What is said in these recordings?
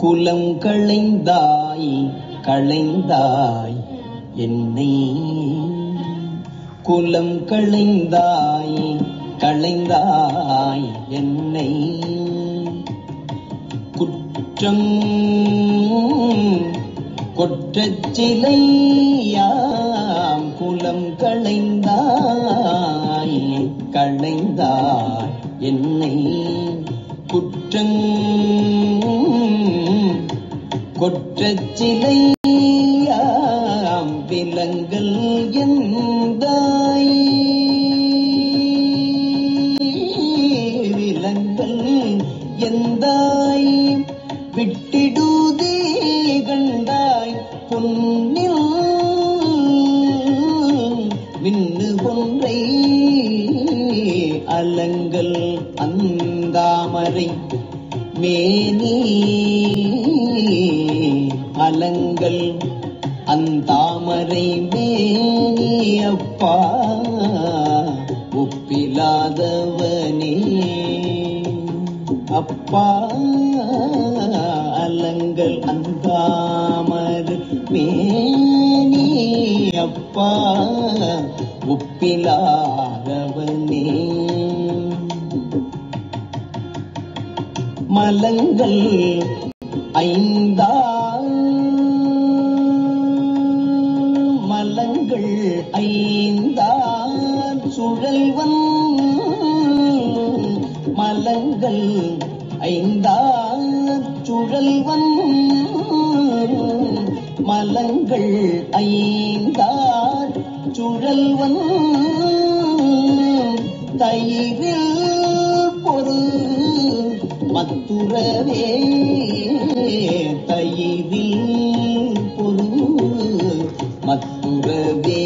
குலம் களைந்தாய் களைந்தாய் என்னை, குலம் களைந்தாய் களைந்தாய் என்னை, குற்றம் கொற்றச் சிலையாம் குலம் களைந்தாய் களைந்தாய் என்னை, குற்றம் கொற்றச் சிலையாம் விலங்கல் எந்தாய், விலங்கல் எந்தாய் விட்டிடுதே கண்டாய் பொன்னில் மின்னு ஒன்றை அலங்கல் அந்தாமரை மேனி, அலங்கல் அந்தாமரை மேனி அப்பா ஒப்பிலாதவனே, அப்பா அலங்கல் அந்தாமரை மேனி அப்பா ஒப்பிலாதவனே, மலங்கள் ஐந்தால் மலங்கள் ஐந்தால் சுழல்வன், மலங்கள் ஐந்தால் சுழல்வன், மலங்கள் ஐந்தால் சுழல்வன், தயிரில் பொரு மத்துரவே, தயிரில் பொரு மத்துரவே,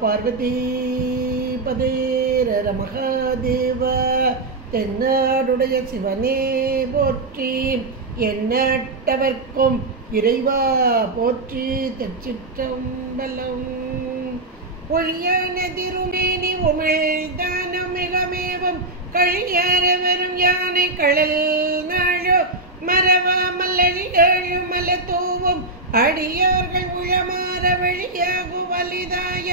பார்வதி பதே ரர மகாதேவ, தென்னாடுடைய சிவனே போற்றி, எண்ணற்றவர்க்கும் இறைவா போற்றி. திருச்சிற்றம்பலம். ஒழியான திருமேனி உமிழ்தான மிகமேவும் கழியார வரும் யானை கடல் நாழோ மரவாமல் அழியழு மல தூவும் அடியார்கள் உளமாற வழியாகும் வலிதாய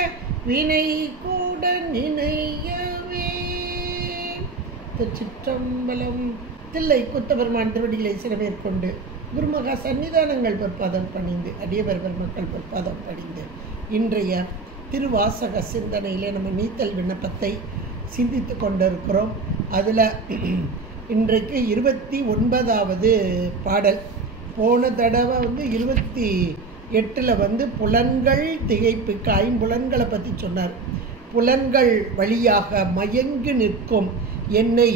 வினை கூட நினையவே. திருச்சிற்றம்பலம். தில்லை புத்தபெருமான் திருவடிகளை சிறமேற்கொண்டு குருமகா சன்னிதானங்கள் பொற்பாதம் பணிந்து அடியவர் மக்கள் பொற்பாதம் பணிந்து இன்றைய திருவாசக சிந்தனையிலே நம்ம நீத்தல் விண்ணப்பத்தை சிந்தித்து கொண்டிருக்கிறோம். அதில் இன்றைக்கு 29வது பாடல். போன தடவை 28 புலன்கள் திகைப்புக்கு ஐம்புலன்களை பற்றி சொன்னார். புலன்கள் வழியாக மயங்கி நிற்கும் என்னை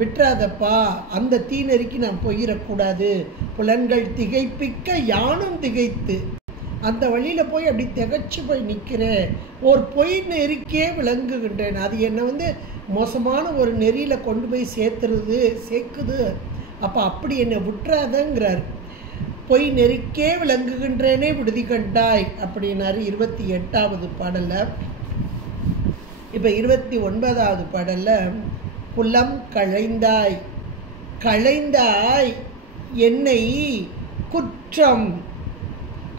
விட்டுறாதப்பா, அந்த தீநெறிக்கு நான் போயிடக்கூடாது, புலன்கள் திகைப்பிக்க யானும் திகைத்து அந்த வழியில் போய் அப்படி திகச்சு போய் நிற்கிறேன், ஒரு பொய் நெறிக்கே விளங்குகின்றேன், அது என்னை மோசமான ஒரு நெறியில் கொண்டு போய் சேர்க்குது, அப்போ அப்படி என்னை விட்டுறாதங்கிறார். பொய் நெறிக்கே விளங்குகின்றேனே விடுதி கண்டாய் அப்படின்னாரு 28வது பாடலில். இப்போ 29வது பாடலில் புலம் களைந்தாய் களைந்தாய் என்னை குற்றம்,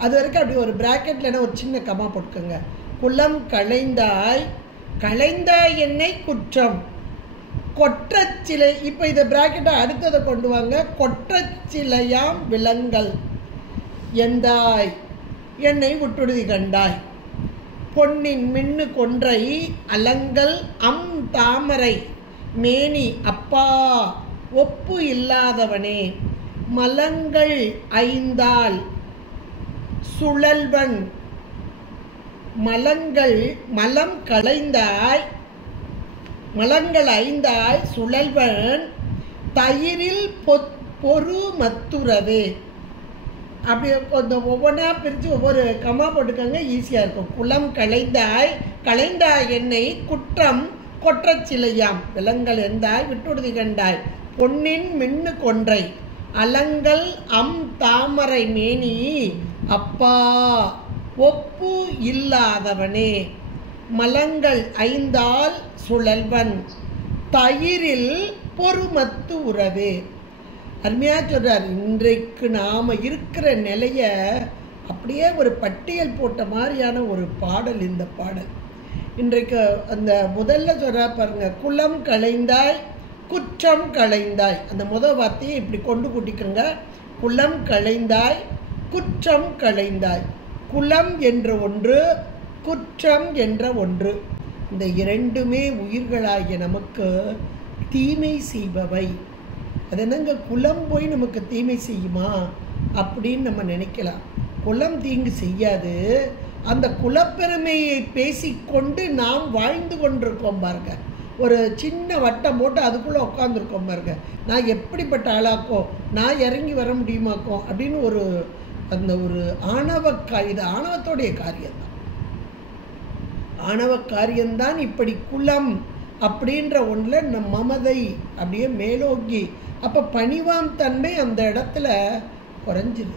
அது வரைக்கும் அப்படி ஒரு பிராக்கெட்லனா ஒரு சின்ன கமா போட்டுக்கோங்க. குலம் களைந்தாய் களைந்தாய் என்னை குற்றம் கொற்றச்சிலை. இப்போ இதை பிராக்கெட்டை அடுத்ததை கொண்டு வாங்க. கொற்றச்சிலையாம் விலங்கல் எந்தாய் என்னை விட்டுடுதி கண்டாய், பொன்னின் மின்னு கொன்றை அலங்கல் தாமரை மேனி அப்பா ஒப்பு இல்லாதவனே, மலங்கள் ஐந்தால் சுழல்வன், மலம் களைந்தாய், மலங்கள் ஐந்தாய் சுழல்வன், தயிரில் பொறு மத்துறவே. அப்படி கொஞ்சம் ஒவ்வொன்றா பிரித்து ஒவ்வொரு கமா போட்டுக்கோங்க, ஈஸியாக இருக்கும். குலம் களைந்தாய் என்னை குற்றம் கொற்றச் சிலையாம், விலங்கல் எந்தாய் விட்டுடுதி கண்டாய், பொன்னின் மின்னு கொன்றை அலங்கல் தாமரை மேனி அப்பா ஒப்பு இல்லாதவனே, மலங்கள் ஐந்தால் சுழல்வன், தயிரில் பொறுமத்து உறவே. அருமையாக சொல்கிறார். இன்றைக்கு நாம் இருக்கிற நிலையை அப்படியே ஒரு பட்டியல் போட்ட மாதிரியான ஒரு பாடல் இந்த பாடல். இன்றைக்கு அந்த முதல்ல சொல்கிறா பாருங்க, குலம் களைந்தாய் குற்றம் களைந்தாய். அந்த முதல் வார்த்தையை இப்படி கொண்டு கூட்டிக்கோங்க. குலம் களைந்தாய் குற்றம் களைந்தாய். குலம் என்ற ஒன்று, குற்றம் என்ற ஒன்று. இந்த இரண்டுமே உயிர்களாகிய நமக்கு தீமை செய்பவை. அது என்னங்க, குலம் போய் நமக்கு தீமை செய்யுமா அப்படின்னு நம்ம நினைக்கலாம். குலம் தீங்கு செய்யாது. அந்த குலப்பெருமையை பேசிக்கொண்டு நாம் வாழ்ந்து கொண்டிருக்கோம் பாருங்க. ஒரு சின்ன வட்டம் போட்டு அதுக்குள்ளே உட்காந்துருக்கோம் பாருங்க. நான் எப்படிப்பட்ட ஆளாக்கோ, நான் இறங்கி வர முடியுமாக்கோ அப்படின்னு ஒரு அந்த ஒரு இது ஆணவத்தோடைய காரியம்தான். ஆணவ காரியம்தான் இப்படி குலம் அப்படின்ற ஒன்றில் நம் மமதை அப்படியே மேலோங்கி, அப்போ பணிவாம் தன்மை அந்த இடத்துல குறைஞ்சிது.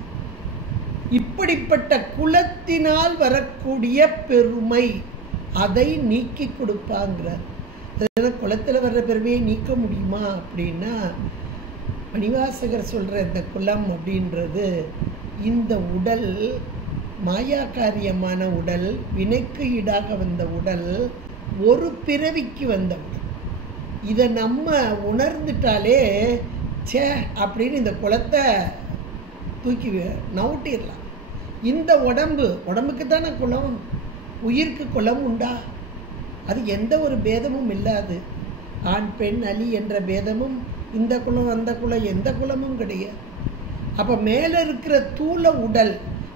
இப்படிப்பட்ட குலத்தினால் வரக்கூடிய பெருமை அதை நீக்கி கொடுப்பாங்கிறார். குலத்தில் வர்ற பெருமையை நீக்க முடியுமா அப்படின்னா, மணிவாசகர் சொல்கிற இந்த குலம் அப்படின்றது இந்த உடல் மாயாக்காரியமான உடல், வினைக்கு ஈடாக வந்த உடல், ஒரு பிறவிக்கு வந்த உடல். இதை நம்ம உணர்ந்துட்டாலே சே அப்படின்னு இந்த குலத்தை தூக்கி நவுட்டிடலாம். இந்த உடம்புக்கு தானே குலம், உயிருக்கு குலம் உண்டா? அது எந்த ஒரு பேதமும் இல்லாது. ஆண் பெண் அலி என்ற பேதமும், இந்த குலம் அந்த குலம் எந்த குலமும் கிடையாது. அப்போ மேலே இருக்கிற தூள உடல்,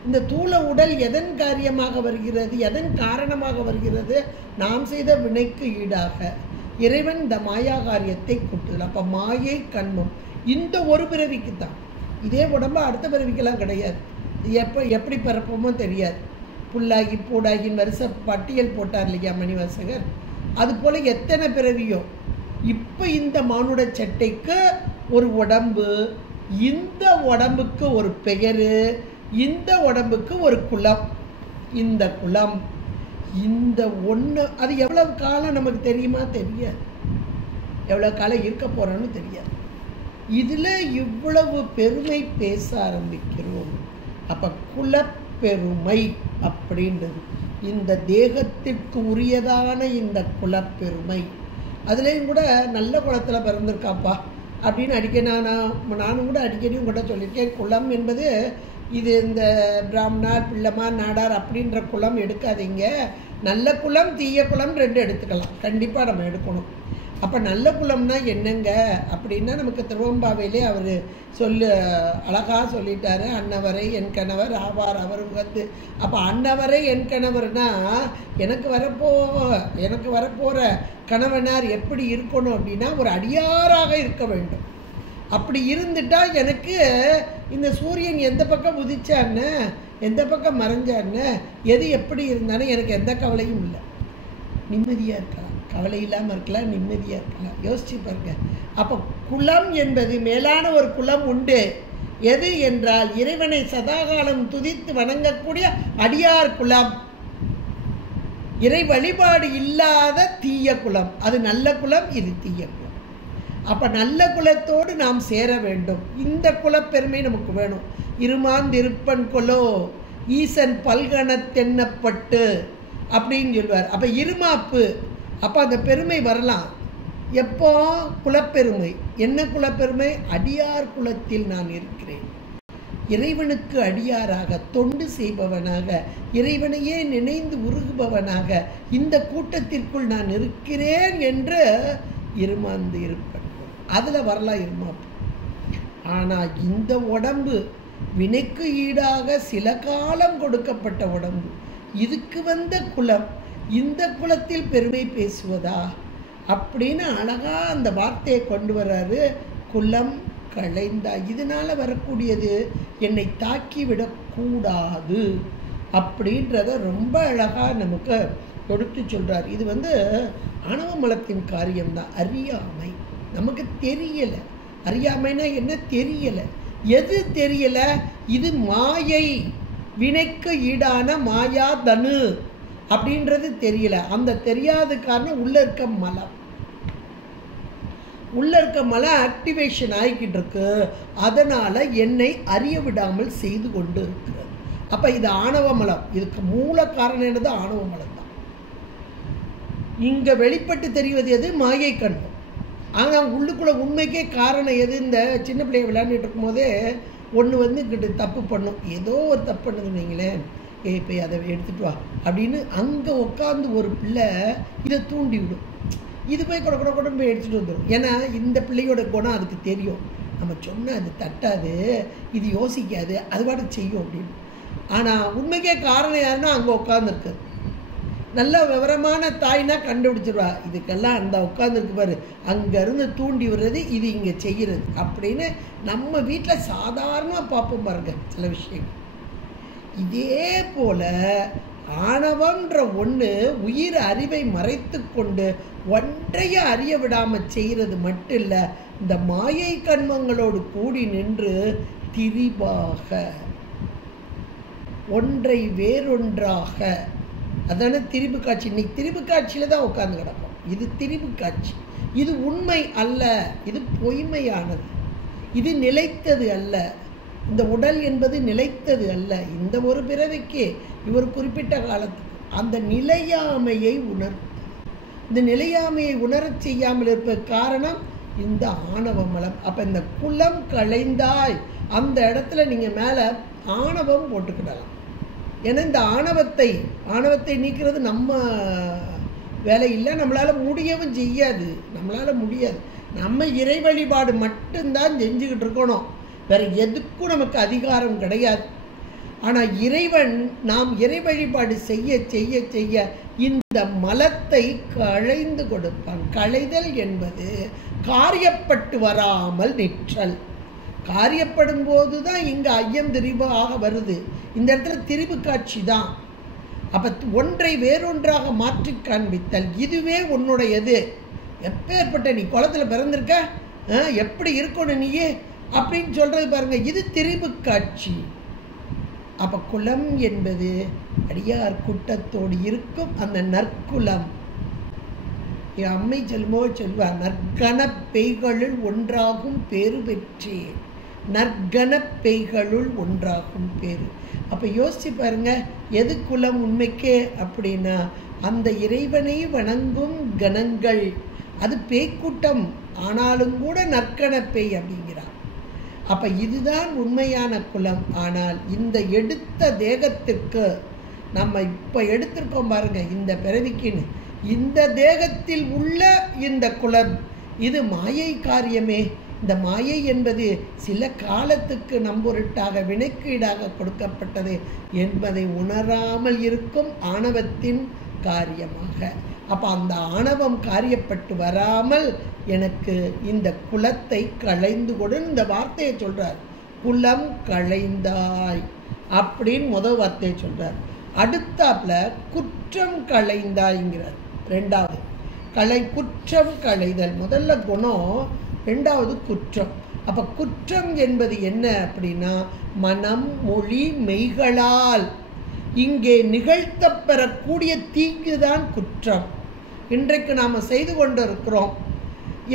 இந்த தூள உடல் எதன் காரியமாக வருகிறது, எதன் காரணமாக வருகிறது? நாம் செய்த வினைக்கு ஈடாக இறைவன் இந்த மாயா காரியத்தை கூட்டுதல். அப்போ மாயை கண்மம் இந்த ஒரு பிறவிக்கு தான். இதே உடம்பு அடுத்த பிறவிக்கெல்லாம் கிடையாது. எப்படி பிறப்போமோ தெரியாது. புல்லாகி பூடாகின்னு வருஷ பட்டியல் போட்டார் இல்லையா மணிவாசகர், அதுபோல் எத்தனை பிறவியோ. இப்போ இந்த மானுட சட்டைக்கு ஒரு உடம்பு, இந்த உடம்புக்கு ஒரு பெயர், இந்த உடம்புக்கு ஒரு குலம். இந்த குலம் இந்த ஒன்று அது எவ்வளவு காலம் நமக்கு தெரியுமா? தெரியாது. எவ்வளோ காலம் இருக்க போகிறோன்னு தெரியாது. இதில் இவ்வளவு பெருமை பேச ஆரம்பிக்கிறோம். அப்போ குலப்பெருமை அப்படின்றது இந்த தேகத்திற்கு உரியதான இந்த குலப்பெருமை. அதுலேயும் கூட நல்ல குலத்தில் பிறந்திருக்காப்பா அப்படின்னு நானும் கூட அடிக்கடி உங்கள்கிட்ட சொல்லியிருக்கேன். குலம் என்பது இது இந்த பிராமணார் பிள்ளைமார் நாடார் அப்படின்ற குலம் எடுக்காதீங்க. நல்ல குலம் தீய குலம் ரெண்டு எடுத்துக்கலாம், கண்டிப்பாக நம்ம எடுக்கணும். அப்போ நல்ல குலம்னா என்னங்க அப்படின்னா, நமக்கு திருவம்பாவையிலே அவர் அழகாக சொல்லிட்டாரு, அன்னவரை என் கணவர் ஆவார் அவர் உகத்து. அப்போ அன்னவரை என் கணவர்னா எனக்கு வரப்போகிற கணவனார் எப்படி இருக்கணும் அப்படின்னா, ஒரு அடியாராக இருக்க வேண்டும். அப்படி இருந்துட்டால் எனக்கு இந்த சூரியன் எந்த பக்கம் உதிச்சான்னு எந்த பக்கம் மறைஞ்சான்னு எது எப்படி இருந்தாலும் எனக்கு எந்த கவலையும் இல்லை. நிம்மதியாக இருக்கலாம், கவலை இல்லாமல் இருக்கலாம், நிம்மதியாக இருக்கலாம். யோசிச்சு பாருங்க. அப்போ குலம் என்பது மேலான ஒரு குலம் உண்டு. எது என்றால் இறைவனை சதாகாலம் துதித்து வணங்கக்கூடிய அடியார் குலம். இறை வழிபாடு இல்லாத தீய குலம், அது நல்ல குலம், இது தீய குலம். அப்போ நல்ல குலத்தோடு நாம் சேர வேண்டும். இந்த குலப்பெருமை நமக்கு வேணும். இருமாந்திருப்பன் கொலோ ஈசன் பல்கணத்தென்னப்பட்டு அப்படின்னு சொல்வார். அப்போ இருமாப்பு, அப்போ அந்த பெருமை வரலாம். எப்போ? குலப்பெருமை. என்ன குலப்பெருமை? அடியார் குலத்தில் நான் இருக்கிறேன். இறைவனுக்கு அடியாராக தொண்டு செய்பவனாக, இறைவனையே நினைந்து உருகுபவனாக இந்த கூட்டத்திற்குள் நான் இருக்கிறேன் என்று இருமாந்து இருப்பன். அதில் வரலாம் இருமாப்பு. ஆனால் இந்த உடம்பு வினைக்கு ஈடாக சில காலம் கொடுக்கப்பட்ட உடம்பு, இதுக்கு வந்த குலம், இந்த குலத்தில் பெருமை பேசுவதா அப்படின்னு அழகா அந்த வார்த்தையை கொண்டு வர்றாரு. குலம் களைந்தா, இதனால வரக்கூடியது என்னை தாக்கி விடக்கூடாது அப்படின்றத ரொம்ப அழகா நமக்கு எடுத்து சொல்றார். இது ஆணவ மலத்தின் காரியம்தான். அறியாமை, நமக்கு தெரியல. அறியாமைனா என்ன தெரியல. எது தெரியல? இது மாயை, வினைக்கு ஈடான மாயா தனு அப்படின்றது தெரியல. அந்த தெரியாத காரணம் உள்ள இருக்க மலம். உள்ள இருக்க மலம் ஆக்டிவேஷன் ஆகிக்கிட்டு இருக்கு. அதனால என்னை அறிய விடாமல் செய்து கொண்டு இருக்கிறது. அப்ப இது ஆணவ மலம். இதுக்கு மூல காரணம் என்னது? ஆணவ மலம் தான். இங்க வெளிப்பட்டு தெரிவது எது? மாயை கண்மம். ஆனால் உள்ளுக்குள்ள உண்மைக்கே காரணம் எது? இந்த சின்ன பிள்ளைய விளையாண்டுட்டு இருக்கும் போதே ஒன்று தப்பு பண்ணும், ஏதோ ஒரு தப்பு பண்ணுதுன்னு வைங்களேன், போய் அதை எடுத்துட்டு வா அப்படின்னு அங்கே உட்காந்து ஒரு பிள்ளை இதை தூண்டி விடும். இது போய் கொட போய் எடுத்துகிட்டு வந்துடும். ஏன்னா இந்த பிள்ளையோட குணம் அதுக்கு தெரியும். நம்ம சொன்னால் அது தட்டாது, இது யோசிக்காது, அது பாட்டு செய்யும் அப்படின்னு. ஆனால் உண்மைக்கே காரணம் யாருன்னா அங்கே உட்காந்துருக்கு. நல்ல விவரமான தாய்னா கண்டுபிடிச்சிருவா, இதுக்கெல்லாம் அந்த உட்காந்துருக்கு பாரு, அங்கேருந்து தூண்டி விடுறது, இது இங்கே செய்கிறது அப்படின்னு. நம்ம வீட்டில் சாதாரணமாக பார்ப்போம் பாருங்க சில விஷயங்கள். இதே போல ஆணவம்ன்ற ஒன்று உயிர் அறிவை மறைத்து கொண்டு ஒன்றைய அறிய விடாமல் செய்கிறது மட்டும் இல்லை, இந்த மாயை கண்மங்களோடு கூடி நின்று திரிபாக ஒன்றை வேறொன்றாக, அதான திரிபு காட்சி. இன்னைக்கு திரிபு காட்சியில் தான் உட்காந்து கிடக்கும். இது திரிபு காட்சி. இது உண்மை அல்ல, இது பொய்மையானது, இது நிலைத்தது அல்ல. இந்த உடல் என்பது நிலைத்தது அல்ல. இந்த ஒரு பிறவிக்கு இவர் குறிப்பிட்ட காலத்துக்கு அந்த நிலையாமையை உணர்த்து. இந்த நிலையாமையை உணரச் செய்யாமல் இருப்ப காரணம் இந்த ஆணவ மலம். அப்போ இந்த குலம் களைந்தாய் அந்த இடத்துல நீங்கள் மேலே ஆணவம் போட்டுக்கிடலாம். ஏன்னா இந்த ஆணவத்தை நீக்கிறது நம்ம வேலை இல்லை, நம்மளால் முடியவும் செய்யாது. நம்ம இறை வழிபாடு மட்டும்தான் செஞ்சுக்கிட்டு இருக்கணும், வேற எதுக்கும் நமக்கு அதிகாரம் கிடையாது. ஆனால் இறைவன் நாம் இறை வழிபாடு செய்ய செய்ய செய்ய இந்த மலத்தை களைந்து கொடுப்பான். களைதல் என்பது காரியப்பட்டு வராமல் நிற்றல். காரியப்படும் போது தான் இங்கே ஐயம் திரிபாக வருது. இந்த இடத்துல திரிபு காட்சி தான். அப்போ ஒன்றை வேறொன்றாக மாற்றி காண்பித்தல், இதுவே உன்னுடையது. எப்பேற்பட்ட நீ குளத்தில் பிறந்திருக்க, எப்படி இருக்கணும் நீயே அப்படின்னு சொல்றது பாருங்க, இது திரிபு காட்சி. அப்போ குலம் என்பது அடியார் கூட்டத்தோடு இருக்கும் அந்த நற்குலம். என் அம்மை சொல்வார், நற்கண பெய்களுள் ஒன்றாகும் பேரு பெற்றேன். நற்கண பெய்களுள் ஒன்றாகும் பேரு. அப்போ யோசிச்சு பாருங்க, எது குலம் உண்மைக்கே அப்படின்னா அந்த இறைவனை வணங்கும் கணங்கள். அது பேய்க்கூட்டம் ஆனாலும் கூட நற்கண பேய் அப்படிங்கிறார். அப்போ இதுதான் உண்மையான குலம். ஆனால் இந்த எடுத்த தேகத்திற்கு நம்ம இப்போ எடுத்திருக்கோம் பாருங்க, இந்த பிறவிக்குன்னு இந்த தேகத்தில் உள்ள இந்த குலம், இது மாயை காரியமே. இந்த மாயை என்பது சில காலத்துக்கு நம்பொருட்டாக வினைக்கீடாக கொடுக்கப்பட்டது என்பதை உணராமல் இருக்கும் ஆணவத்தின் காரியமாக. அப்போ அந்த ஆணவம் காரியப்பட்டு வராமல் எனக்கு இந்த குலத்தை களைந்து கொடு இந்த வார்த்தையை சொல்றார். குலம் களைந்தாய் அப்படின்னு முதல் வார்த்தையை சொல்றார். அடுத்தாப்புல குற்றம் களைந்தாய்ங்கிறார். ரெண்டாவது குற்றம் களைதல். முதல்ல குணம், ரெண்டாவது குற்றம். அப்ப குற்றம் என்பது என்ன அப்படின்னா மனம் மொழி மெய்களால் இங்கே நிகழ்த்தப்பெறக்கூடிய தீங்குதான் குற்றம். இன்றைக்கு நாம் செய்து கொண்டு இருக்கிறோம்.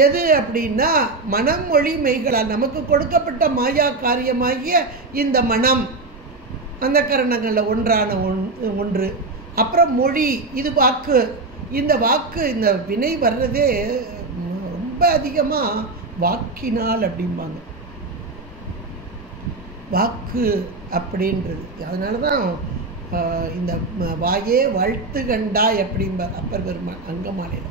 எது அப்படின்னா மனம் மொழி மெய்களால் நமக்கு கொடுக்கப்பட்ட மாயா காரியமாகிய இந்த மனம், அந்த கரணங்களில் ஒன்றான ஒன்று. அப்புறம் மொழி, இது வாக்கு. இந்த வாக்கு, இந்த வினை வர்றதே ரொம்ப அதிகமாக வாக்கினால் அப்படிம்பாங்க. வாக்கு அப்படின்றது. அதனால தான் இந்த வாயே வாழ்த்து கண்டாய் அப்படிம்பார் அப்பர் பெருமான் அங்கமாலையில்.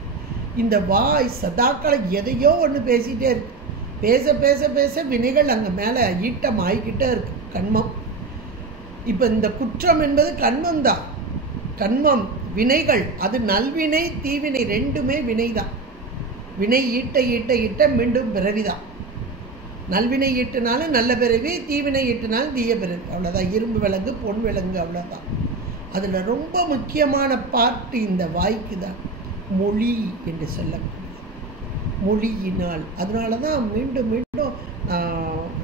இந்த வாய் சதாக்களை எதையோ ஒன்று பேசிகிட்டே இருக்கு. பேச பேச பேச வினைகள் அங்கே மேலே ஈட்டம் ஆகிக்கிட்டே இருக்கு. கண்மம். இப்போ இந்த குற்றம் என்பது கண்மம் தான். கண்மம் வினைகள், அது நல்வினை தீவினை ரெண்டுமே வினை தான். வினை ஈட்ட ஈட்ட ஈட்ட மீண்டும் பிறவிதான். நல்வினை ஈட்டினாலும் நல்ல பிறவி, தீவினை ஈட்டினாலும் தீய பிறவி. அவ்வளோதான். இரும்பு விலங்கு பொன் விலங்கு, அவ்வளோதான். அதில் ரொம்ப முக்கியமான பார்ட்டு இந்த வாய்க்கு தான் மொழி என்று சொல்லக்கூடியது. மொழியினால். அதனால தான் மீண்டும் மீண்டும்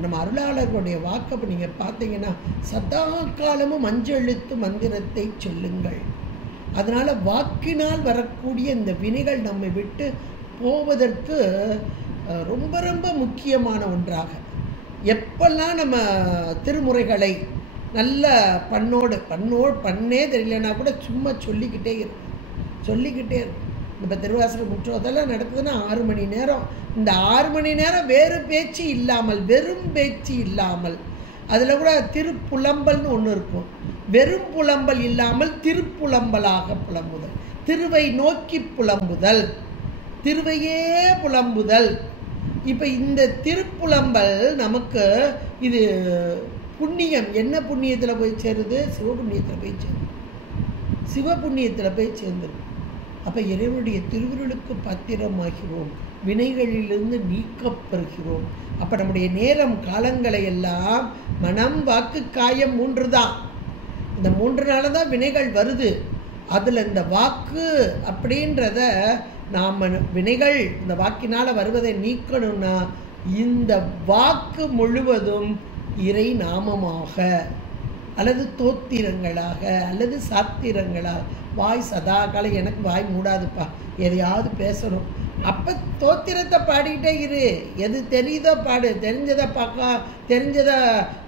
நம்ம அருளாளர்களுடைய வாக்கை நீங்கள் பார்த்தீங்கன்னா சதா காலமும் அஞ்செழுத்து மந்திரத்தை சொல்லுங்கள். அதனால் வாக்கினால் வரக்கூடிய இந்த வினைகள் நம்மை விட்டு போவதற்கு ரொம்ப ரொம்ப முக்கியமான ஒன்றாக எப்பெல்லாம் நம்ம திருமுறைகளை நல்ல பண்ணே தெரியலனா கூட சும்மா சொல்லிக்கிட்டே இருக்கும். இப்போ திருவாசக முற்றோதெல்லாம் நடக்குதுன்னா 6 மணி நேரம். இந்த 6 மணி நேரம் வேறு பேச்சு இல்லாமல், வெறும் பேச்சு இல்லாமல், அதில் கூட திருப்புலம்பல்னு ஒன்று இருக்கும். வெறும் புலம்பல் இல்லாமல் திருப்புலம்பலாக புலம்புதல், திருவை நோக்கி புலம்புதல், திருவையே புலம்புதல். இப்போ இந்த திருப்புலம்பல் நமக்கு இது புண்ணியம். என்ன புண்ணியத்தில் போய் சேருது? சிவபுண்ணியத்தில் போய் சேருது. சிவபுண்ணியத்தில் போய் சேர்ந்துடும். அப்போ இறைவனுடைய திருவுருளுக்கு பத்திரமாகிறோம், வினைகளிலிருந்து நீக்கப்பெறுகிறோம். அப்போ நம்முடைய நேரம் காலங்களை எல்லாம் மனம் வாக்கு காயம் 3 தான். இந்த 3 தான் வினைகள் வருது. அதில் இந்த வாக்கு அப்படின்றத நாம் வினைகள் இந்த வாக்கினால் வருவதை நீக்கணும்னா இந்த வாக்கு முழுவதும் இறை நாமமாக அல்லது தோத்திரங்களாக அல்லது சாத்திரங்களாக. வாய் சதாகாலம் எனக்கு வாய் மூடாதுப்பா, எதையாவது பேசணும். அப்போ தோத்திரத்தை பாடிக்கிட்டே இரு. எது தெரியுதோ பாடு, தெரிஞ்சதை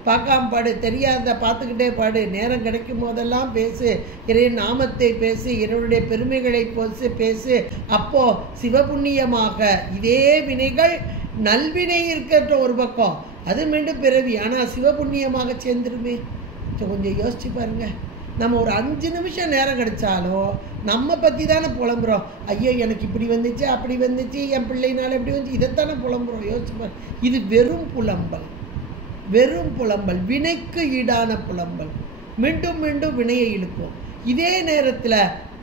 பார்க்காம பாடு, தெரியாததை பார்த்துக்கிட்டே பாடு. நேரம் கிடைக்கும் போதெல்லாம் பேசு, இறை நாமத்தை பேசு, இறைவனுடைய பெருமைகளை பேசு. அப்போ சிவபுண்ணியமாக இதே வினைகள் நல்வினை இருக்கட்டும் ஒரு பக்கம், அது மீண்டும் பிறவி. ஆனால் சிவபுண்ணியமாக சேர்ந்துருமே. கொஞ்சம் யோசிச்சு பாருங்க. நம்ம ஒரு 5 நிமிஷம் நேரம் கிடைச்சாலும் நம்ம பற்றி தானே புலம்புறோம். ஐயோ எனக்கு இப்படி வந்துச்சு, அப்படி வந்துச்சு, என் பிள்ளைனால எப்படி வந்துச்சு, இதைத்தானே புலம்புறோம். யோசிச்சு பாரு. இது வெறும் புலம்பல், வெறும் புலம்பல், வினைக்கு ஈடான புலம்பல். மீண்டும் மீண்டும் வினையை இழுக்கும். இதே நேரத்தில்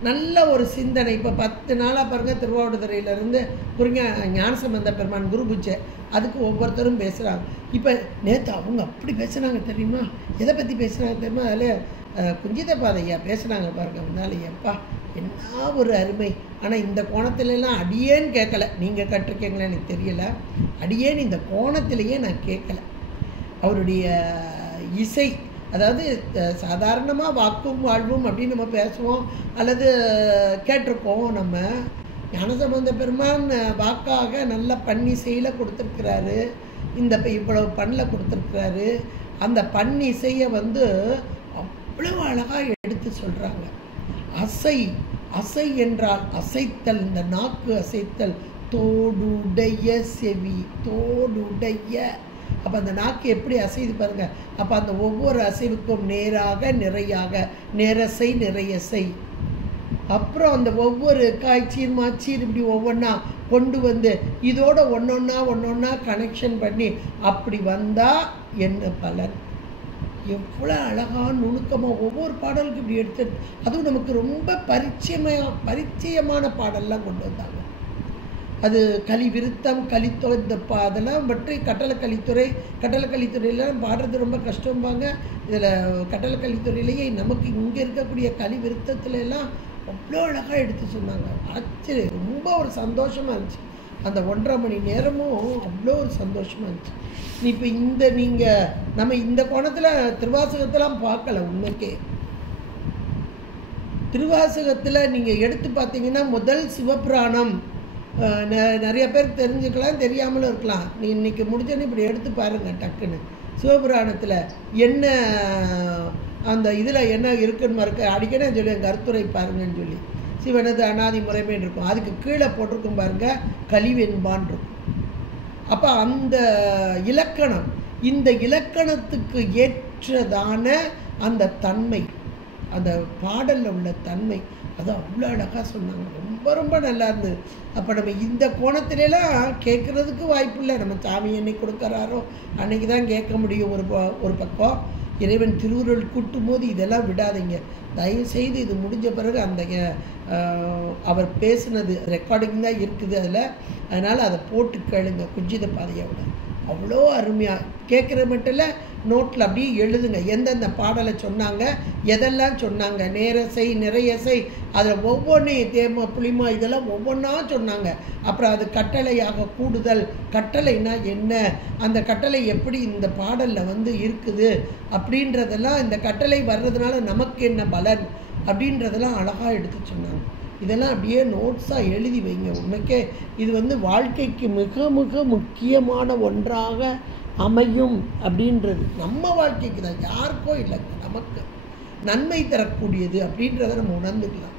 நல்ல ஒரு சிந்தனை. இப்போ 10 நாளாக பாருங்க, திருவாவடுதுறையிலேருந்து குறிங்க ஞானசம்பந்த பெருமான் குரு பூஜை, அதுக்கு ஒவ்வொருத்தரும் பேசுகிறாங்க. இப்போ நேற்று அவங்க அப்படி பேசுனாங்க தெரியுமா, எதை பற்றி பேசுனாங்க தெரியுமா, அதில் குஞ்சித பாதையா பேசுனாங்க பாருங்க. அதனால எப்பா என்ன ஒரு அருமை. ஆனால் இந்த கோணத்துலலாம் அடியேன்னு கேட்கல. நீங்கள் கற்றுக்கீங்களா எனக்கு தெரியலை. அடியேன்னு இந்த கோணத்திலேயே நான் கேட்கலை. அவருடைய இசை, அதாவது சாதாரணமாக வாக்கும் வாழ்வும் அப்படின்னு நம்ம பேசுவோம் அல்லது கேட்டிருக்கோம். நம்ம ஞானசம்பந்த பெருமான் வாக்காக நல்ல பன்னிசையில் கொடுத்துருக்கிறாரு. இந்த இவ்வளவு பண்ணில் கொடுத்துருக்கிறாரு. அந்த பன்னிசையை அவ்வளவு அழகாக எடுத்து சொல்கிறாங்க. அசை என்றால் அசைத்தல், இந்த நாக்கு அசைத்தல், தோடுடைய செவி, தோடுடைய. அப்போ அந்த நாக்கு எப்படி அசைது பாருங்க. அப்போ அந்த ஒவ்வொரு அசைவுக்கும் நேராக நிறையாக, நேரசை நிறையசை. அப்புறம் அந்த ஒவ்வொரு காய்ச்சீர் மாச்சீர் இப்படி ஒவ்வொன்றா கொண்டு இதோட ஒன்றொன்னா கனெக்ஷன் பண்ணி அப்படி வந்தால் என்ன பலன். எவ்வளோ அழகாக நுணுக்கமாக ஒவ்வொரு பாடலுக்கு இப்படி எடுத்து, அதுவும் நமக்கு ரொம்ப பரிச்சயமான பாடல்லாம் கொண்டு வந்தாங்க. அது கலி விருத்தம், கலித்தொகை, இந்த அதெல்லாம் பற்றி கட்டளக்கலித்துறையெல்லாம் பாடுறது ரொம்ப கஷ்டம்பாங்க. இதில் கட்டளக்கலித்துறையிலேயே நமக்கு இங்கே இருக்கக்கூடிய கலி விருத்தத்துல எல்லாம் அவ்வளோ அழகாக எடுத்து சொன்னாங்க. ஆச்சரியம், ரொம்ப ஒரு சந்தோஷமாக இருந்துச்சு. அந்த 1.5 மணி நேரமும் அவ்வளோ ஒரு சந்தோஷமாக இருந்துச்சு. இப்போ நம்ம இந்த கோணத்தில் திருவாசகத்தெல்லாம் பார்க்கல. உண்மைக்கே திருவாசகத்தில் நீங்கள் எடுத்து பார்த்தீங்கன்னா முதல் சிவபுராணம் நிறைய பேர் தெரிஞ்சுக்கலாம், தெரியாமலும் இருக்கலாம். நீ இன்னைக்கு முடிஞ்சோன்னு இப்படி எடுத்து பாருங்கள் டக்குன்னு. சிவபுராணத்தில் என்ன அந்த இதில் என்ன இருக்குன்னு அடிக்கடி சொல்லி கருத்துரை பாருங்கன்னு சொல்லி சிவனது அனாதி முறைமைன்னு இருக்கும். அதுக்கு கீழே போட்டிருக்கும் பாருங்கள், கலிவெண்பான் இருக்கும். அப்போ அந்த இலக்கணம், இந்த இலக்கணத்துக்கு ஏற்றதான அந்த தன்மை, அந்த பாடலில் உள்ள தன்மை, அது அவ்வளோ அழகாக சொன்னாங்க. ரொம்ப ரொம்ப ரொம்ப நல்லா இருந்தது. அப்போ நம்ம இந்த கோணத்துலலாம் கேட்குறதுக்கு வாய்ப்பு இல்லை. நம்ம சாமி என்னைக்கு கொடுக்குறாரோ அன்னைக்கு தான் கேட்க முடியும். ஒரு பக்கம் இறைவன் திருவுருள் கூட்டும் போது இதெல்லாம் விடாதீங்க. தயவுசெய்து இது முடிஞ்ச பிறகு அந்த அவர் பேசுனது ரெக்கார்டிங் தான் இருக்குது அதில். அதனால் அதை போட்டு கேளுங்க குஞ்சித பாதையோட. அவ்வளோ அருமையாக கேட்குற மட்டும் இல்லை, நோட்டில் அப்படியே எழுதுங்க. எந்தெந்த பாடலை சொன்னாங்க, எதெல்லாம் சொன்னாங்க, நேரசை நிறையசை, அதில் ஒவ்வொன்றையும் தேம புளிமா இதெல்லாம் ஒவ்வொன்றா சொன்னாங்க. அப்புறம் அது கட்டளையாக கூடுதல், கட்டளைனா என்ன, அந்த கட்டளை எப்படி இந்த பாடலில் இருக்குது அப்படின்றதெல்லாம், இந்த கட்டளை வர்றதுனால நமக்கு என்ன பலன் அப்படின்றதெல்லாம் அழகாக எடுத்து சொன்னாங்க. இதெல்லாம் அப்படியே நோட்ஸாக எழுதி வைங்க. உண்மைக்கே இது வாழ்க்கைக்கு மிக மிக முக்கியமான ஒன்றாக அமையும் அப்படின்றது. நம்ம வாழ்க்கைக்கு தான், யாருக்கோ இல்லைங்க, நமக்கு நன்மை தரக்கூடியது அப்படின்றத நம்ம உணர்ந்துக்கலாம்.